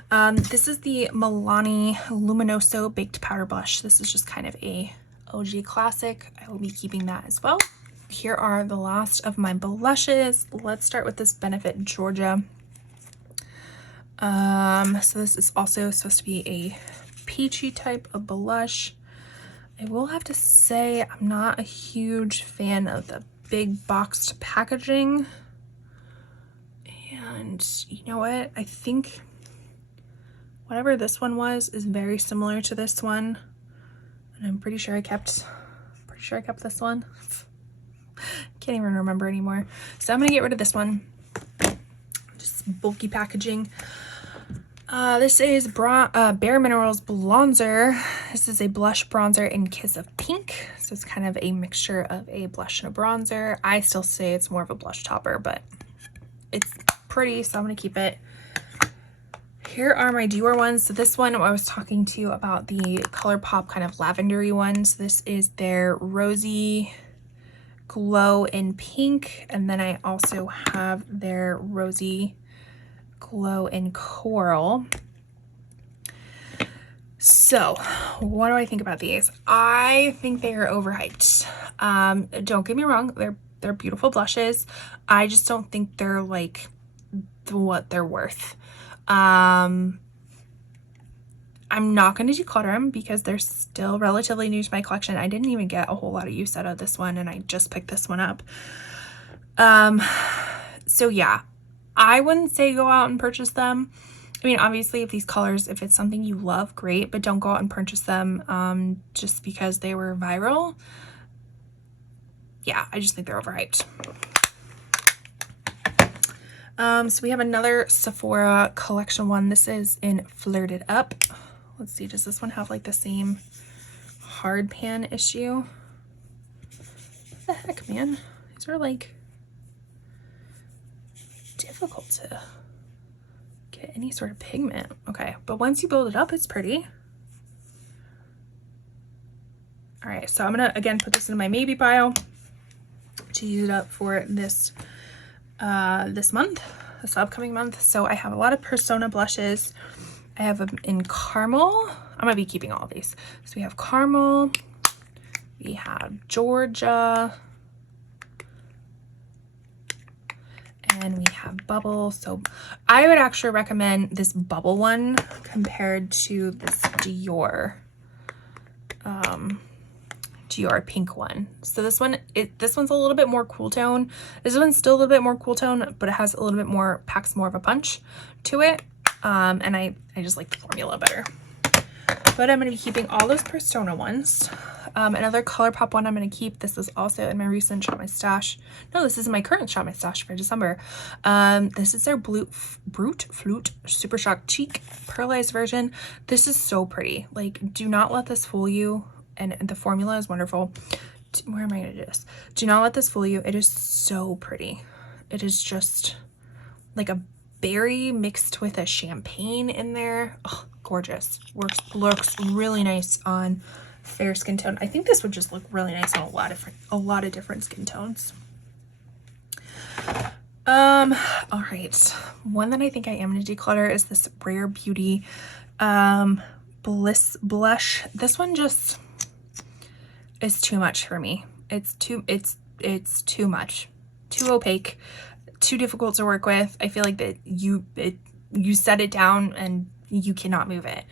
This is the Milani Luminoso Baked Powder Blush. This is just kind of a OG classic. I will be keeping that as well. Here are the last of my blushes. Let's start with this Benefit Georgia. So this is also supposed to be a peachy type of blush. I will have to say I'm not a huge fan of the big boxed packaging. And you know what? I think whatever this one was is very similar to this one. And I'm pretty sure I kept this one. Can't even remember anymore. So I'm gonna get rid of this one. Just bulky packaging. This is Bare Minerals Bronzer. This is a blush bronzer in Kiss of Pink. So it's kind of a mixture of a blush and a bronzer. I still say it's more of a blush topper, but it's pretty, so I'm gonna keep it. Here are my Dior ones. So this one I was talking to you about, the ColourPop kind of lavendery ones. This is their Rosy Glow in Pink, and then I also have their Rosy Glow in Coral. So what do I think about these? I think they are overhyped. Don't get me wrong, they're beautiful blushes. I just don't think they're like what they're worth. I'm not going to declutter them because they're still relatively new to my collection. I didn't even get a whole lot of use out of this one, and I just picked this one up. So yeah, I wouldn't say go out and purchase them. I mean, obviously, if it's something you love, great, but don't go out and purchase them just because they were viral. Yeah, I just think they're overhyped. So we have another Sephora collection one. This is in Flirted Up. Let's see, does this one have like the same hard pan issue? What the heck, man? These are like difficult to get any sort of pigment. Okay, but once you build it up, it's pretty. All right, so I'm gonna again put this in my maybe pile to use it up for this this upcoming month. So I have a lot of Persona blushes. I have them in caramel. I'm gonna be keeping all of these. So we have caramel, we have Georgia, and we have bubble. So I would actually recommend this bubble one compared to this Dior pink one. So this one's a little bit more cool tone. This one's still a little bit more cool tone, but it has a little bit more, packs more of a punch to it. And I just like the formula better. But I'm going to be keeping all those Persona ones. Another ColourPop one I'm going to keep. This is also in my recent Shop My Stash. No, this is my current Shop My Stash for December. This is their Brute Flute Super Shock Cheek Pearlized version. This is so pretty. Like, do not let this fool you. And the formula is wonderful. Where am I going to do this? Do not let this fool you. It is so pretty. It is just like a berry mixed with a champagne in there. Oh, gorgeous. Looks really nice on fair skin tone. I think this would just look really nice on a lot of different skin tones. All right. One that I think I am going to declutter is this Rare Beauty Bliss blush. This one just is too much for me. It's too much, too opaque, too difficult to work with. I feel like that you set it down and you cannot move it.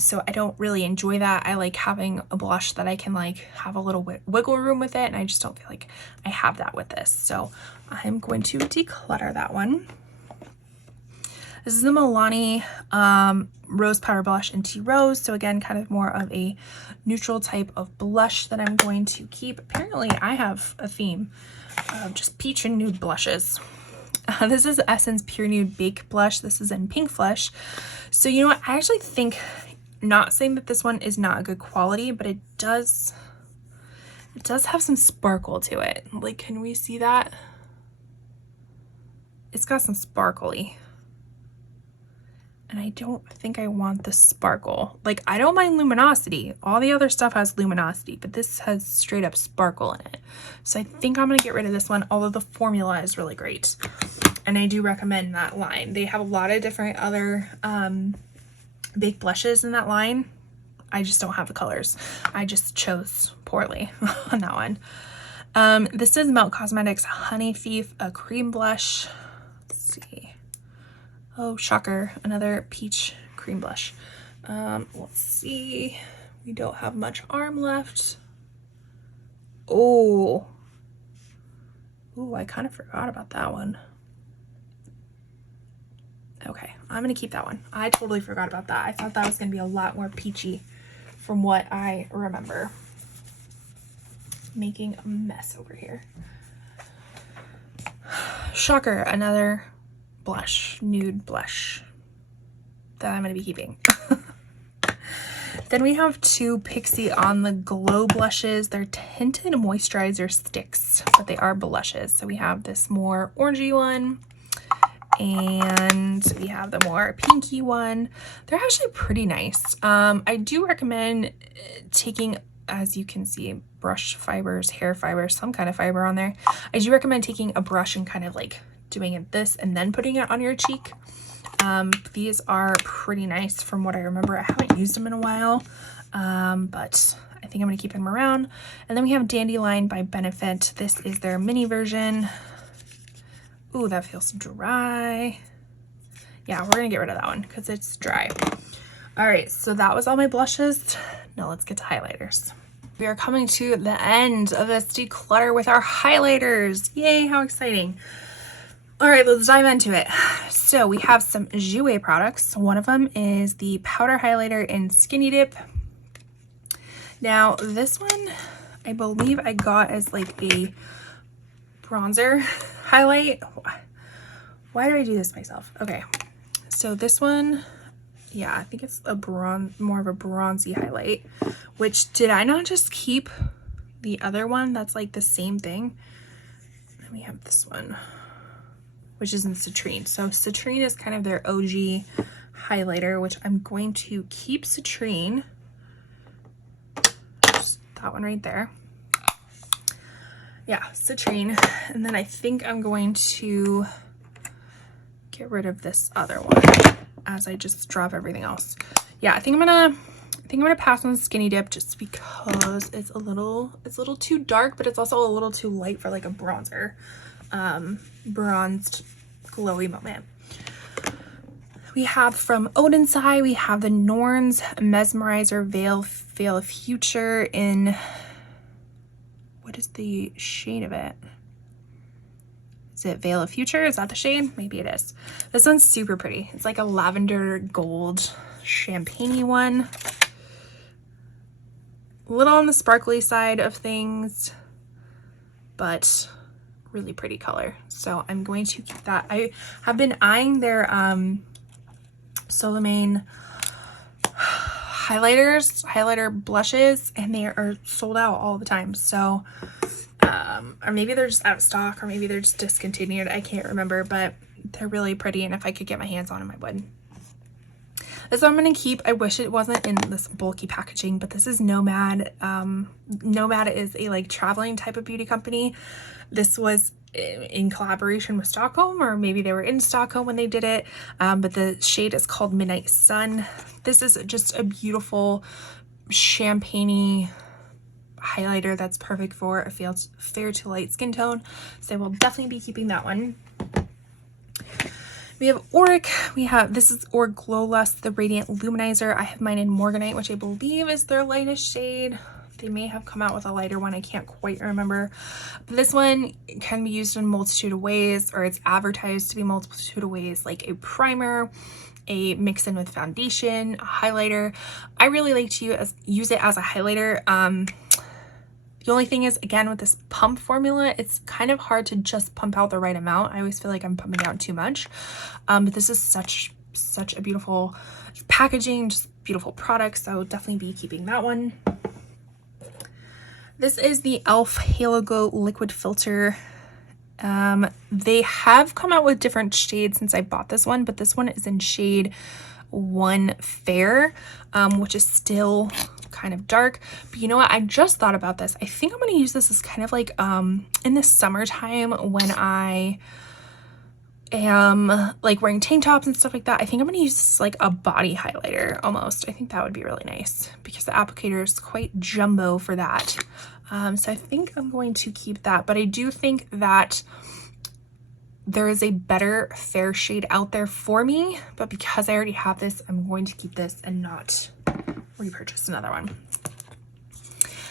So I don't really enjoy that. I like having a blush that I can like have a little wiggle room with it, and I just don't feel like I have that with this. So I'm going to declutter that one. This is the Milani Rose Powder Blush in Tea Rose. So again, kind of more of a neutral type of blush that I'm going to keep. Apparently I have a theme of just peach and nude blushes. This is Essence Pure Nude Bake Blush. This is in Pink Flesh. So you know what? I actually think, not saying that this one is not a good quality, but it does have some sparkle to it. Like, can we see that? It's got some sparkly. And I don't think I want the sparkle. Like, I don't mind luminosity. All the other stuff has luminosity, but this has straight up sparkle in it. So I think I'm gonna get rid of this one, although the formula is really great. And I do recommend that line. They have a lot of different other big blushes in that line. I just don't have the colors. I just chose poorly on that one. This is Melt Cosmetics Honey Thief, a cream blush. Let's see. Oh, shocker, another peach cream blush. Let's see. We don't have much arm left. Oh. Ooh, I kind of forgot about that one. Okay, I'm gonna keep that one. I totally forgot about that. I thought that was gonna be a lot more peachy from what I remember. Making a mess over here. Shocker, another blush, nude blush that I'm going to be keeping. Then we have two Pixie On The Glow blushes. They're tinted moisturizer sticks, but they are blushes. So we have this more orangey one, and we have the more pinky one. They're actually pretty nice. I do recommend taking, as you can see, brush fibers, hair fibers, some kind of fiber on there. I do recommend taking a brush and kind of like doing it this and then putting it on your cheek. These are pretty nice from what I remember. I haven't used them in a while, but I think I'm gonna keep them around. And then we have Dandelion by Benefit. This is their mini version. Ooh, that feels dry. Yeah, we're gonna get rid of that one because it's dry. All right, so that was all my blushes. Now let's get to highlighters. We are coming to the end of this declutter with our highlighters. Yay, how exciting. All right, let's dive into it. So we have some Jouer products. One of them is the powder highlighter in Skinny Dip. Now this one, I believe I got as like a bronzer highlight. Why did I do this myself? Okay, so this one, yeah, I think it's a more of a bronzy highlight. Which, did I not just keep the other one that's like the same thing? And we have this one, which is in Citrine. So Citrine is kind of their OG highlighter, which I'm going to keep Citrine. Just that one right there. Yeah, Citrine. And then I think I'm going to get rid of this other one as I just drop everything else. Yeah, I think I'm gonna pass on Skinny Dip just because it's a little too dark, but it's also a little too light for like a bronzer. Bronzed glowy moment. We have from Odensai, we have the Norns Mesmerizer Veil of Future in, what is the shade of it? Is it Veil of Future? Is that the shade? Maybe it is. This one's super pretty. It's like a lavender gold champagne-y one. A little on the sparkly side of things, but really pretty color. So I'm going to keep that. I have been eyeing their Solomane highlighter blushes, and they are sold out all the time. So or maybe they're just out of stock, or maybe they're just discontinued. I can't remember, but they're really pretty, and if I could get my hands on them, I would. This one I'm going to keep. I wish it wasn't in this bulky packaging, but this is Nomad. Nomad is a like traveling type of beauty company. This was in collaboration with Stockholm, or maybe they were in Stockholm when they did it. But the shade is called Midnight Sun. This is just a beautiful champagne-y highlighter that's perfect for a fair to light skin tone. So I will definitely be keeping that one. We have Auric. This is Auric Glow Lust, the Radiant Luminizer. I have mine in Morganite, which I believe is their lightest shade. They may have come out with a lighter one. I can't quite remember. But this one can be used in a multitude of ways, or it's advertised to be multitude of ways, like a primer, a mix in with foundation, a highlighter. I really like to use it as a highlighter. The only thing is, again, with this pump formula, it's kind of hard to just pump out the right amount. I always feel like I'm pumping out too much. But this is such a beautiful packaging, just beautiful product. So definitely be keeping that one. This is the e.l.f. Halo Glow Liquid Filter. They have come out with different shades since I bought this one, but this one is in shade 1 Fair, which is still kind of dark. But you know what? I just thought about this. I think I'm going to use this as kind of like in the summertime when I am like wearing tank tops and stuff like that. I think I'm going to use this like a body highlighter almost. I think that would be really nice because the applicator is quite jumbo for that. So I think I'm going to keep that, but I do think that there is a better fair shade out there for me, but because I already have this, I'm going to keep this and not repurchase another one.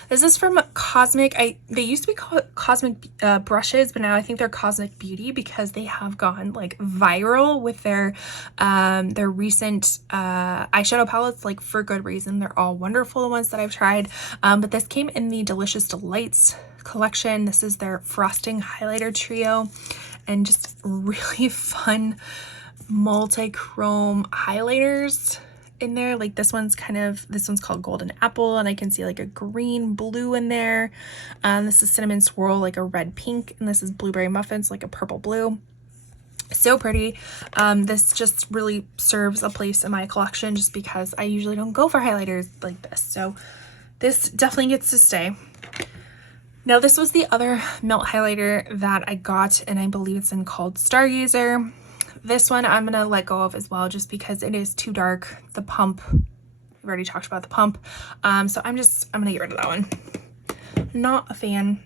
This is from Cosmic. They used to be called Cosmic brushes, but now I think they're Cosmic Beauty because they have gone like viral with their recent eyeshadow palettes, like for good reason. They're all wonderful, the ones that I've tried. But this came in the Delicious Delights collection. This is their Frosting Highlighter Trio, and just really fun multi-chrome highlighters in there. Like this one's called Golden Apple, and I can see like a green blue in there. This is Cinnamon Swirl, like a red pink, and this is Blueberry Muffins, like a purple blue. So pretty. This just really serves a place in my collection just because I usually don't go for highlighters like this, so this definitely gets to stay. Now this was the other Melt highlighter that I got, and I believe it's in called Stargazer. This one I'm gonna let go of as well just because it is too dark. The pump, we've already talked about the pump. So I'm gonna get rid of that one. Not a fan.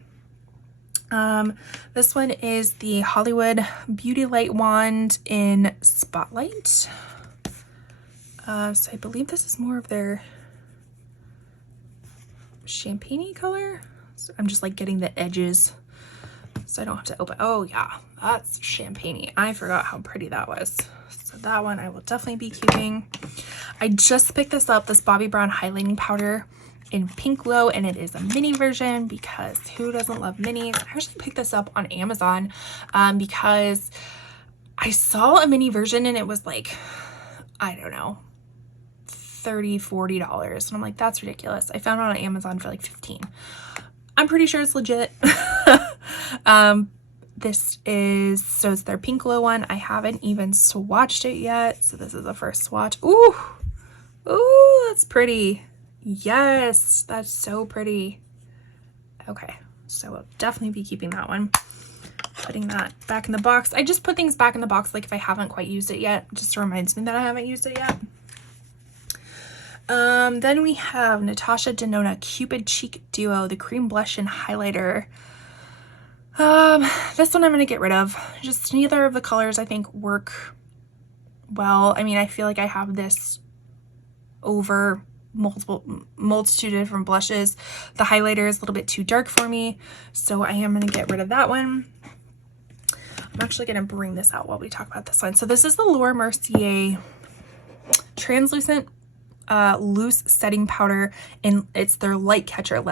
This one is the Hollywood Beauty Light Wand in Spotlight. So I believe this is more of their champagne-y color. So I'm just like getting the edges so I don't have to open. Oh yeah, that's champagne-y. I forgot how pretty that was. So that one I will definitely be keeping. I just picked this up, this Bobbi Brown highlighting powder in Pink Glow, and it is a mini version because who doesn't love minis? I actually picked this up on Amazon because I saw a mini version and it was like, I don't know, $30-$40, and I'm like, that's ridiculous. I found it on Amazon for like $15. I'm pretty sure it's legit. This is, so it's their Pink Glow one. I haven't even swatched it yet, so this is the first swatch. Ooh, that's pretty. Yes, that's so pretty. Okay, so we'll definitely be keeping that one. Putting that back in the box. I just put things back in the box like if I haven't quite used it yet. It just reminds me that I haven't used it yet. Then we have Natasha Denona Cupid Cheek Duo, the cream blush and highlighter. This one I'm going to get rid of. Just neither of the colors I think work well. I mean, I feel like I have this over multitude of different blushes. The highlighter is a little bit too dark for me, so I am going to get rid of that one. I'm actually going to bring this out while we talk about this one. So this is the Laura Mercier translucent loose setting powder, and it's their light catcher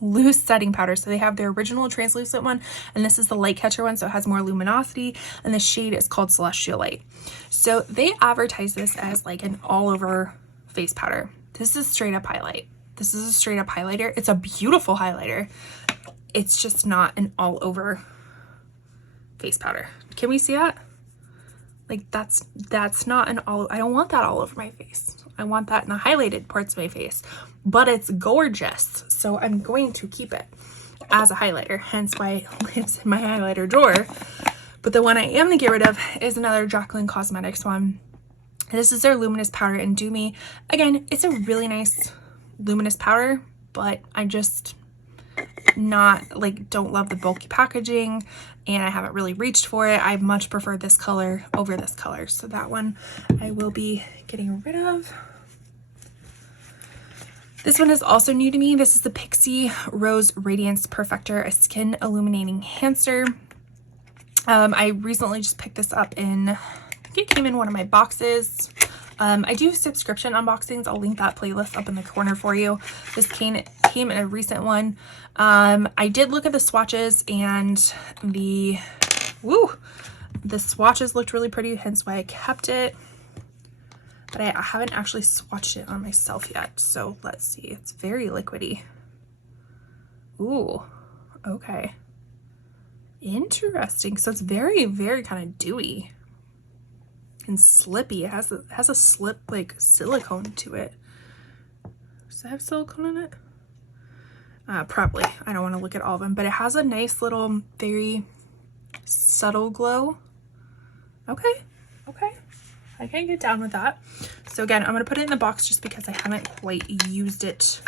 loose setting powder. So they have their original translucent one, and this is the light catcher one, so it has more luminosity, and the shade is called Celestial Light. So they advertise this as like an all over face powder. This is straight up highlight. This is a straight up highlighter. It's a beautiful highlighter. It's just not an all over face powder. Can we see that? Like that's not an all, I don't want that all over my face. I want that in the highlighted parts of my face, but it's gorgeous. So I'm going to keep it as a highlighter, hence why it lives in my highlighter drawer. But the one I am gonna get rid of is another Jaclyn Cosmetics one. This is their luminous powder in Do Me. Again, it's a really nice luminous powder, but I just not like, don't love the bulky packaging, and I haven't really reached for it. I much prefer this color over this color. So that one I will be getting rid of. This one is also new to me. This is the Pixi Rose Radiance Perfector, a skin illuminating enhancer. I recently just picked this up in, I think it came in one of my boxes. I do subscription unboxings. I'll link that playlist up in the corner for you. This came in a recent one. I did look at the swatches, and the swatches looked really pretty, hence why I kept it. But I haven't actually swatched it on myself yet. So let's see. It's very liquidy. Ooh, okay. Interesting. So it's very, very kind of dewy and slippy. It has a slip, like silicone to it. Does it have silicone in it? Probably. I don't want to look at all of them, but it has a nice little, very subtle glow. Okay. I can get down with that. So again, I'm going to put it in the box just because I haven't quite used it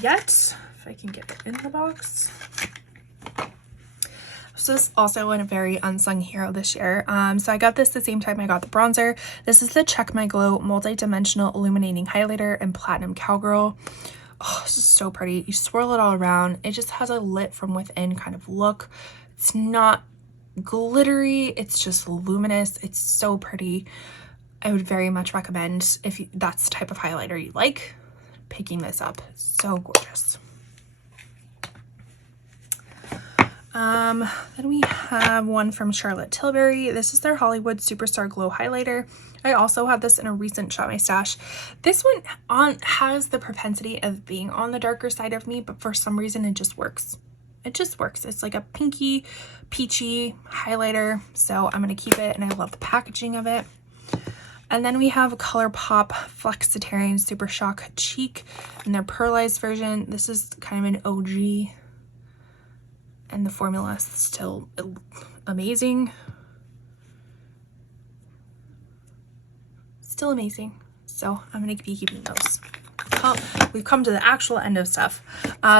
yet. If I can get it in the box. So this is also a very unsung hero this year. So I got this the same time I got the bronzer. This is the Check My Glow Multi-Dimensional Illuminating Highlighter in Platinum Cowgirl. Oh, this is so pretty. You swirl it all around. It just has a lit from within kind of look. It's not glittery. It's just luminous. It's so pretty. I would very much recommend, if that's the type of highlighter you like, picking this up. It's so gorgeous. Then we have one from Charlotte Tilbury. This is their Hollywood Superstar Glow Highlighter. I also had this in a recent Shop My Stash. This one has the propensity of being on the darker side of me, but for some reason it just works. It just works. It's like a pinky, peachy highlighter. So I'm going to keep it, and I love the packaging of it. And then we have ColourPop Flexitarian Super Shock Cheek in their pearlized version. This is kind of an OG, and the formula is still amazing. Still amazing. So I'm going to be keeping those. Oh, we've come to the actual end of stuff.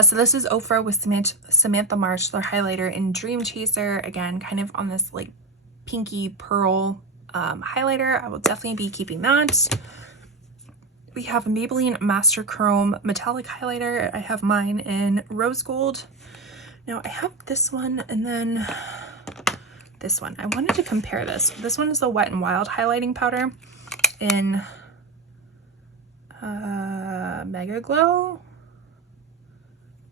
So this is Ofra with Samantha March, their highlighter in Dream Chaser. Again, kind of on this like pinky pearl highlighter. I will definitely be keeping that. We have a Maybelline Master Chrome Metallic Highlighter. I have mine in Rose Gold. Now I have this one, and then this one. I wanted to compare this. This one is the Wet n Wild highlighting powder in Mega Glow.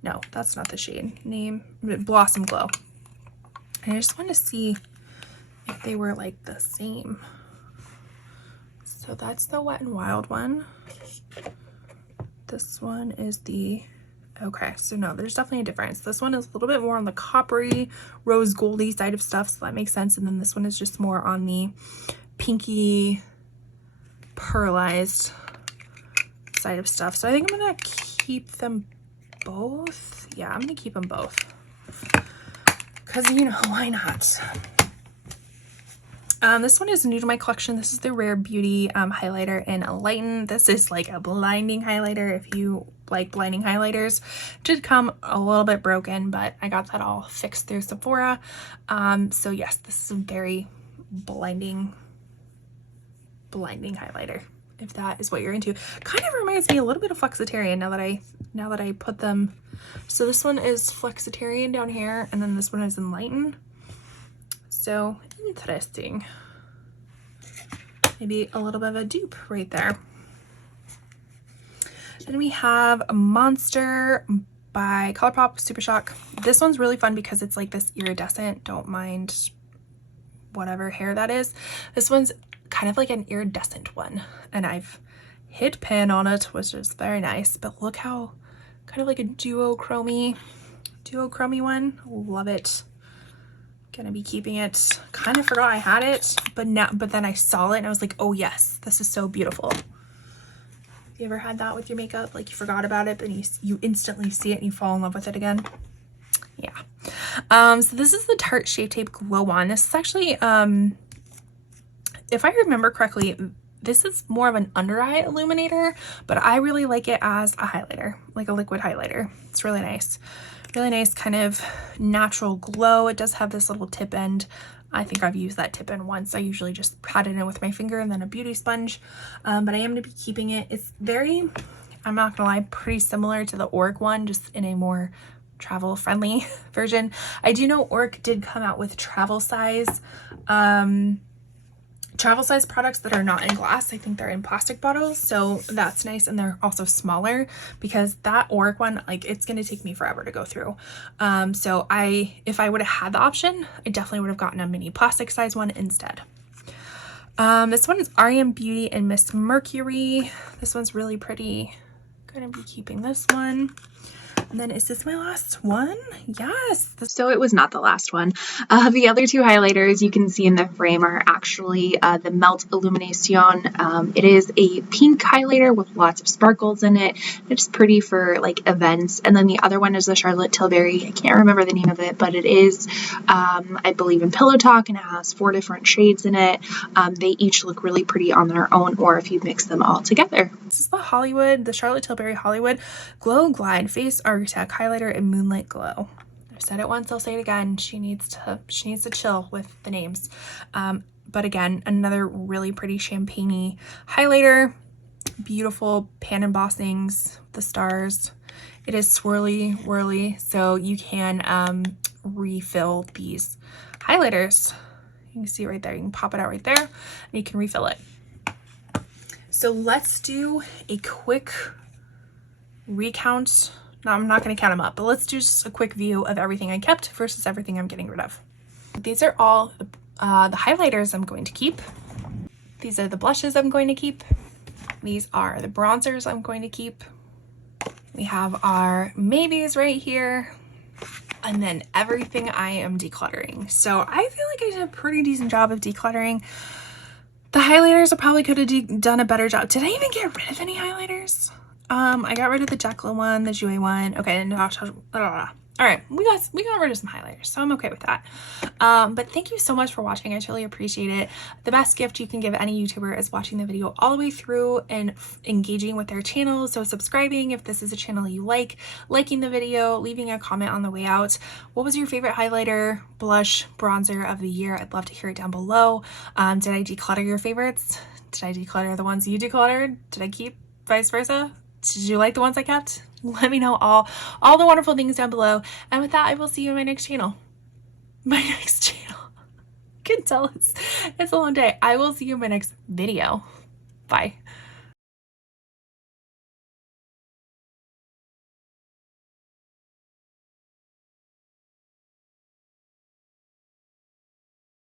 No, that's not the shade name. Blossom Glow. And I just wanted to see if they were like the same. So that's the Wet n Wild one. This one is the, okay, so no, there's definitely a difference. This one is a little bit more on the coppery, rose goldy side of stuff, so that makes sense. And then this one is just more on the pinky, pearlized side of stuff. So I think I'm gonna keep them both. Yeah, I'm gonna keep them both. Because, you know, why not? This one is new to my collection. This is the Rare Beauty highlighter in Enlighten. This is like a blinding highlighter if you like blinding highlighters. It did come a little bit broken, but I got that all fixed through Sephora. So yes, this is a very blinding highlighter, if that is what you're into. Kind of reminds me a little bit of Flexitarian now that I put them. So this one is Flexitarian down here, and then this one is Enlighten. So interesting. Maybe a little bit of a dupe right there. Then we have Monster by ColourPop Super Shock. This one's really fun because it's like this iridescent, don't mind whatever hair that is. This one's kind of like an iridescent one, and I've hit pan on it, which is very nice. But look how kind of like a duochrome one. Love it. Gonna be keeping it. Kind of forgot I had it, but then I saw it and I was like, oh yes, this is so beautiful. You ever had that with your makeup? Like you forgot about it, but you instantly see it and you fall in love with it again? Yeah. So this is the Tarte Shape Tape Glow Wand. This is actually, if I remember correctly, this is more of an under eye illuminator, but I really like it as a highlighter, like a liquid highlighter. It's really nice. Really nice kind of natural glow. It does have this little tip end. I think I've used that tip end once. I usually just pat it in with my finger and then a beauty sponge, but I am going to be keeping it. It's very, I'm not gonna lie, pretty similar to the Orc one, just in a more travel friendly version. I do know Orc did come out with travel size products that are not in glass. I think they're in plastic bottles, so that's nice. And they're also smaller, because that Orc one, like, it's going to take me forever to go through. So if I would have had the option, I definitely would have gotten a mini plastic size one instead. This one is REM Beauty and Miss Mercury. This one's really pretty. Gonna be keeping this one. And then, is this my last one? Yes. So it was not the last one. The other two highlighters you can see in the frame are actually the Melt Illumination. It is a pink highlighter with lots of sparkles in it. It's pretty for like events. And then the other one is the Charlotte Tilbury. I can't remember the name of it, but it is, I believe, in Pillow Talk, and it has 4 different shades in it. They each look really pretty on their own, or if you mix them all together. This is the Charlotte Tilbury Hollywood Glow Glide Face Architect Highlighter in Moonlight Glow. I've said it once, I'll say it again. She needs to chill with the names. But again, another really pretty champagne-y highlighter. Beautiful pan embossings, the stars. It is swirly, whirly, so you can refill these highlighters. You can see it right there. You can pop it out right there, and you can refill it. So let's do a quick recount. No, I'm not going to count them up, but let's do just a quick view of everything I kept versus everything I'm getting rid of. These are all the highlighters I'm going to keep. These are the blushes I'm going to keep. These are the bronzers I'm going to keep. We have our maybes right here. And then everything I am decluttering. So I feel like I did a pretty decent job of decluttering. The highlighters, I probably could have done a better job. Did I even get rid of any highlighters? I got rid of the Jacqueline one, the Jouer one. Okay, and all right, we got rid of some highlighters, so I'm okay with that. But thank you so much for watching. I truly appreciate it. The best gift you can give any YouTuber is watching the video all the way through and engaging with their channel. So subscribing if this is a channel you like, liking the video, leaving a comment on the way out. What was your favorite highlighter, blush, bronzer of the year? I'd love to hear it down below. Did I declutter your favorites? Did I declutter the ones you decluttered? Did I keep vice versa? Did you like the ones I kept? Let me know all the wonderful things down below. And with that, I will see you in my next channel. You can tell it's a long day. I will see you in my next video. Bye.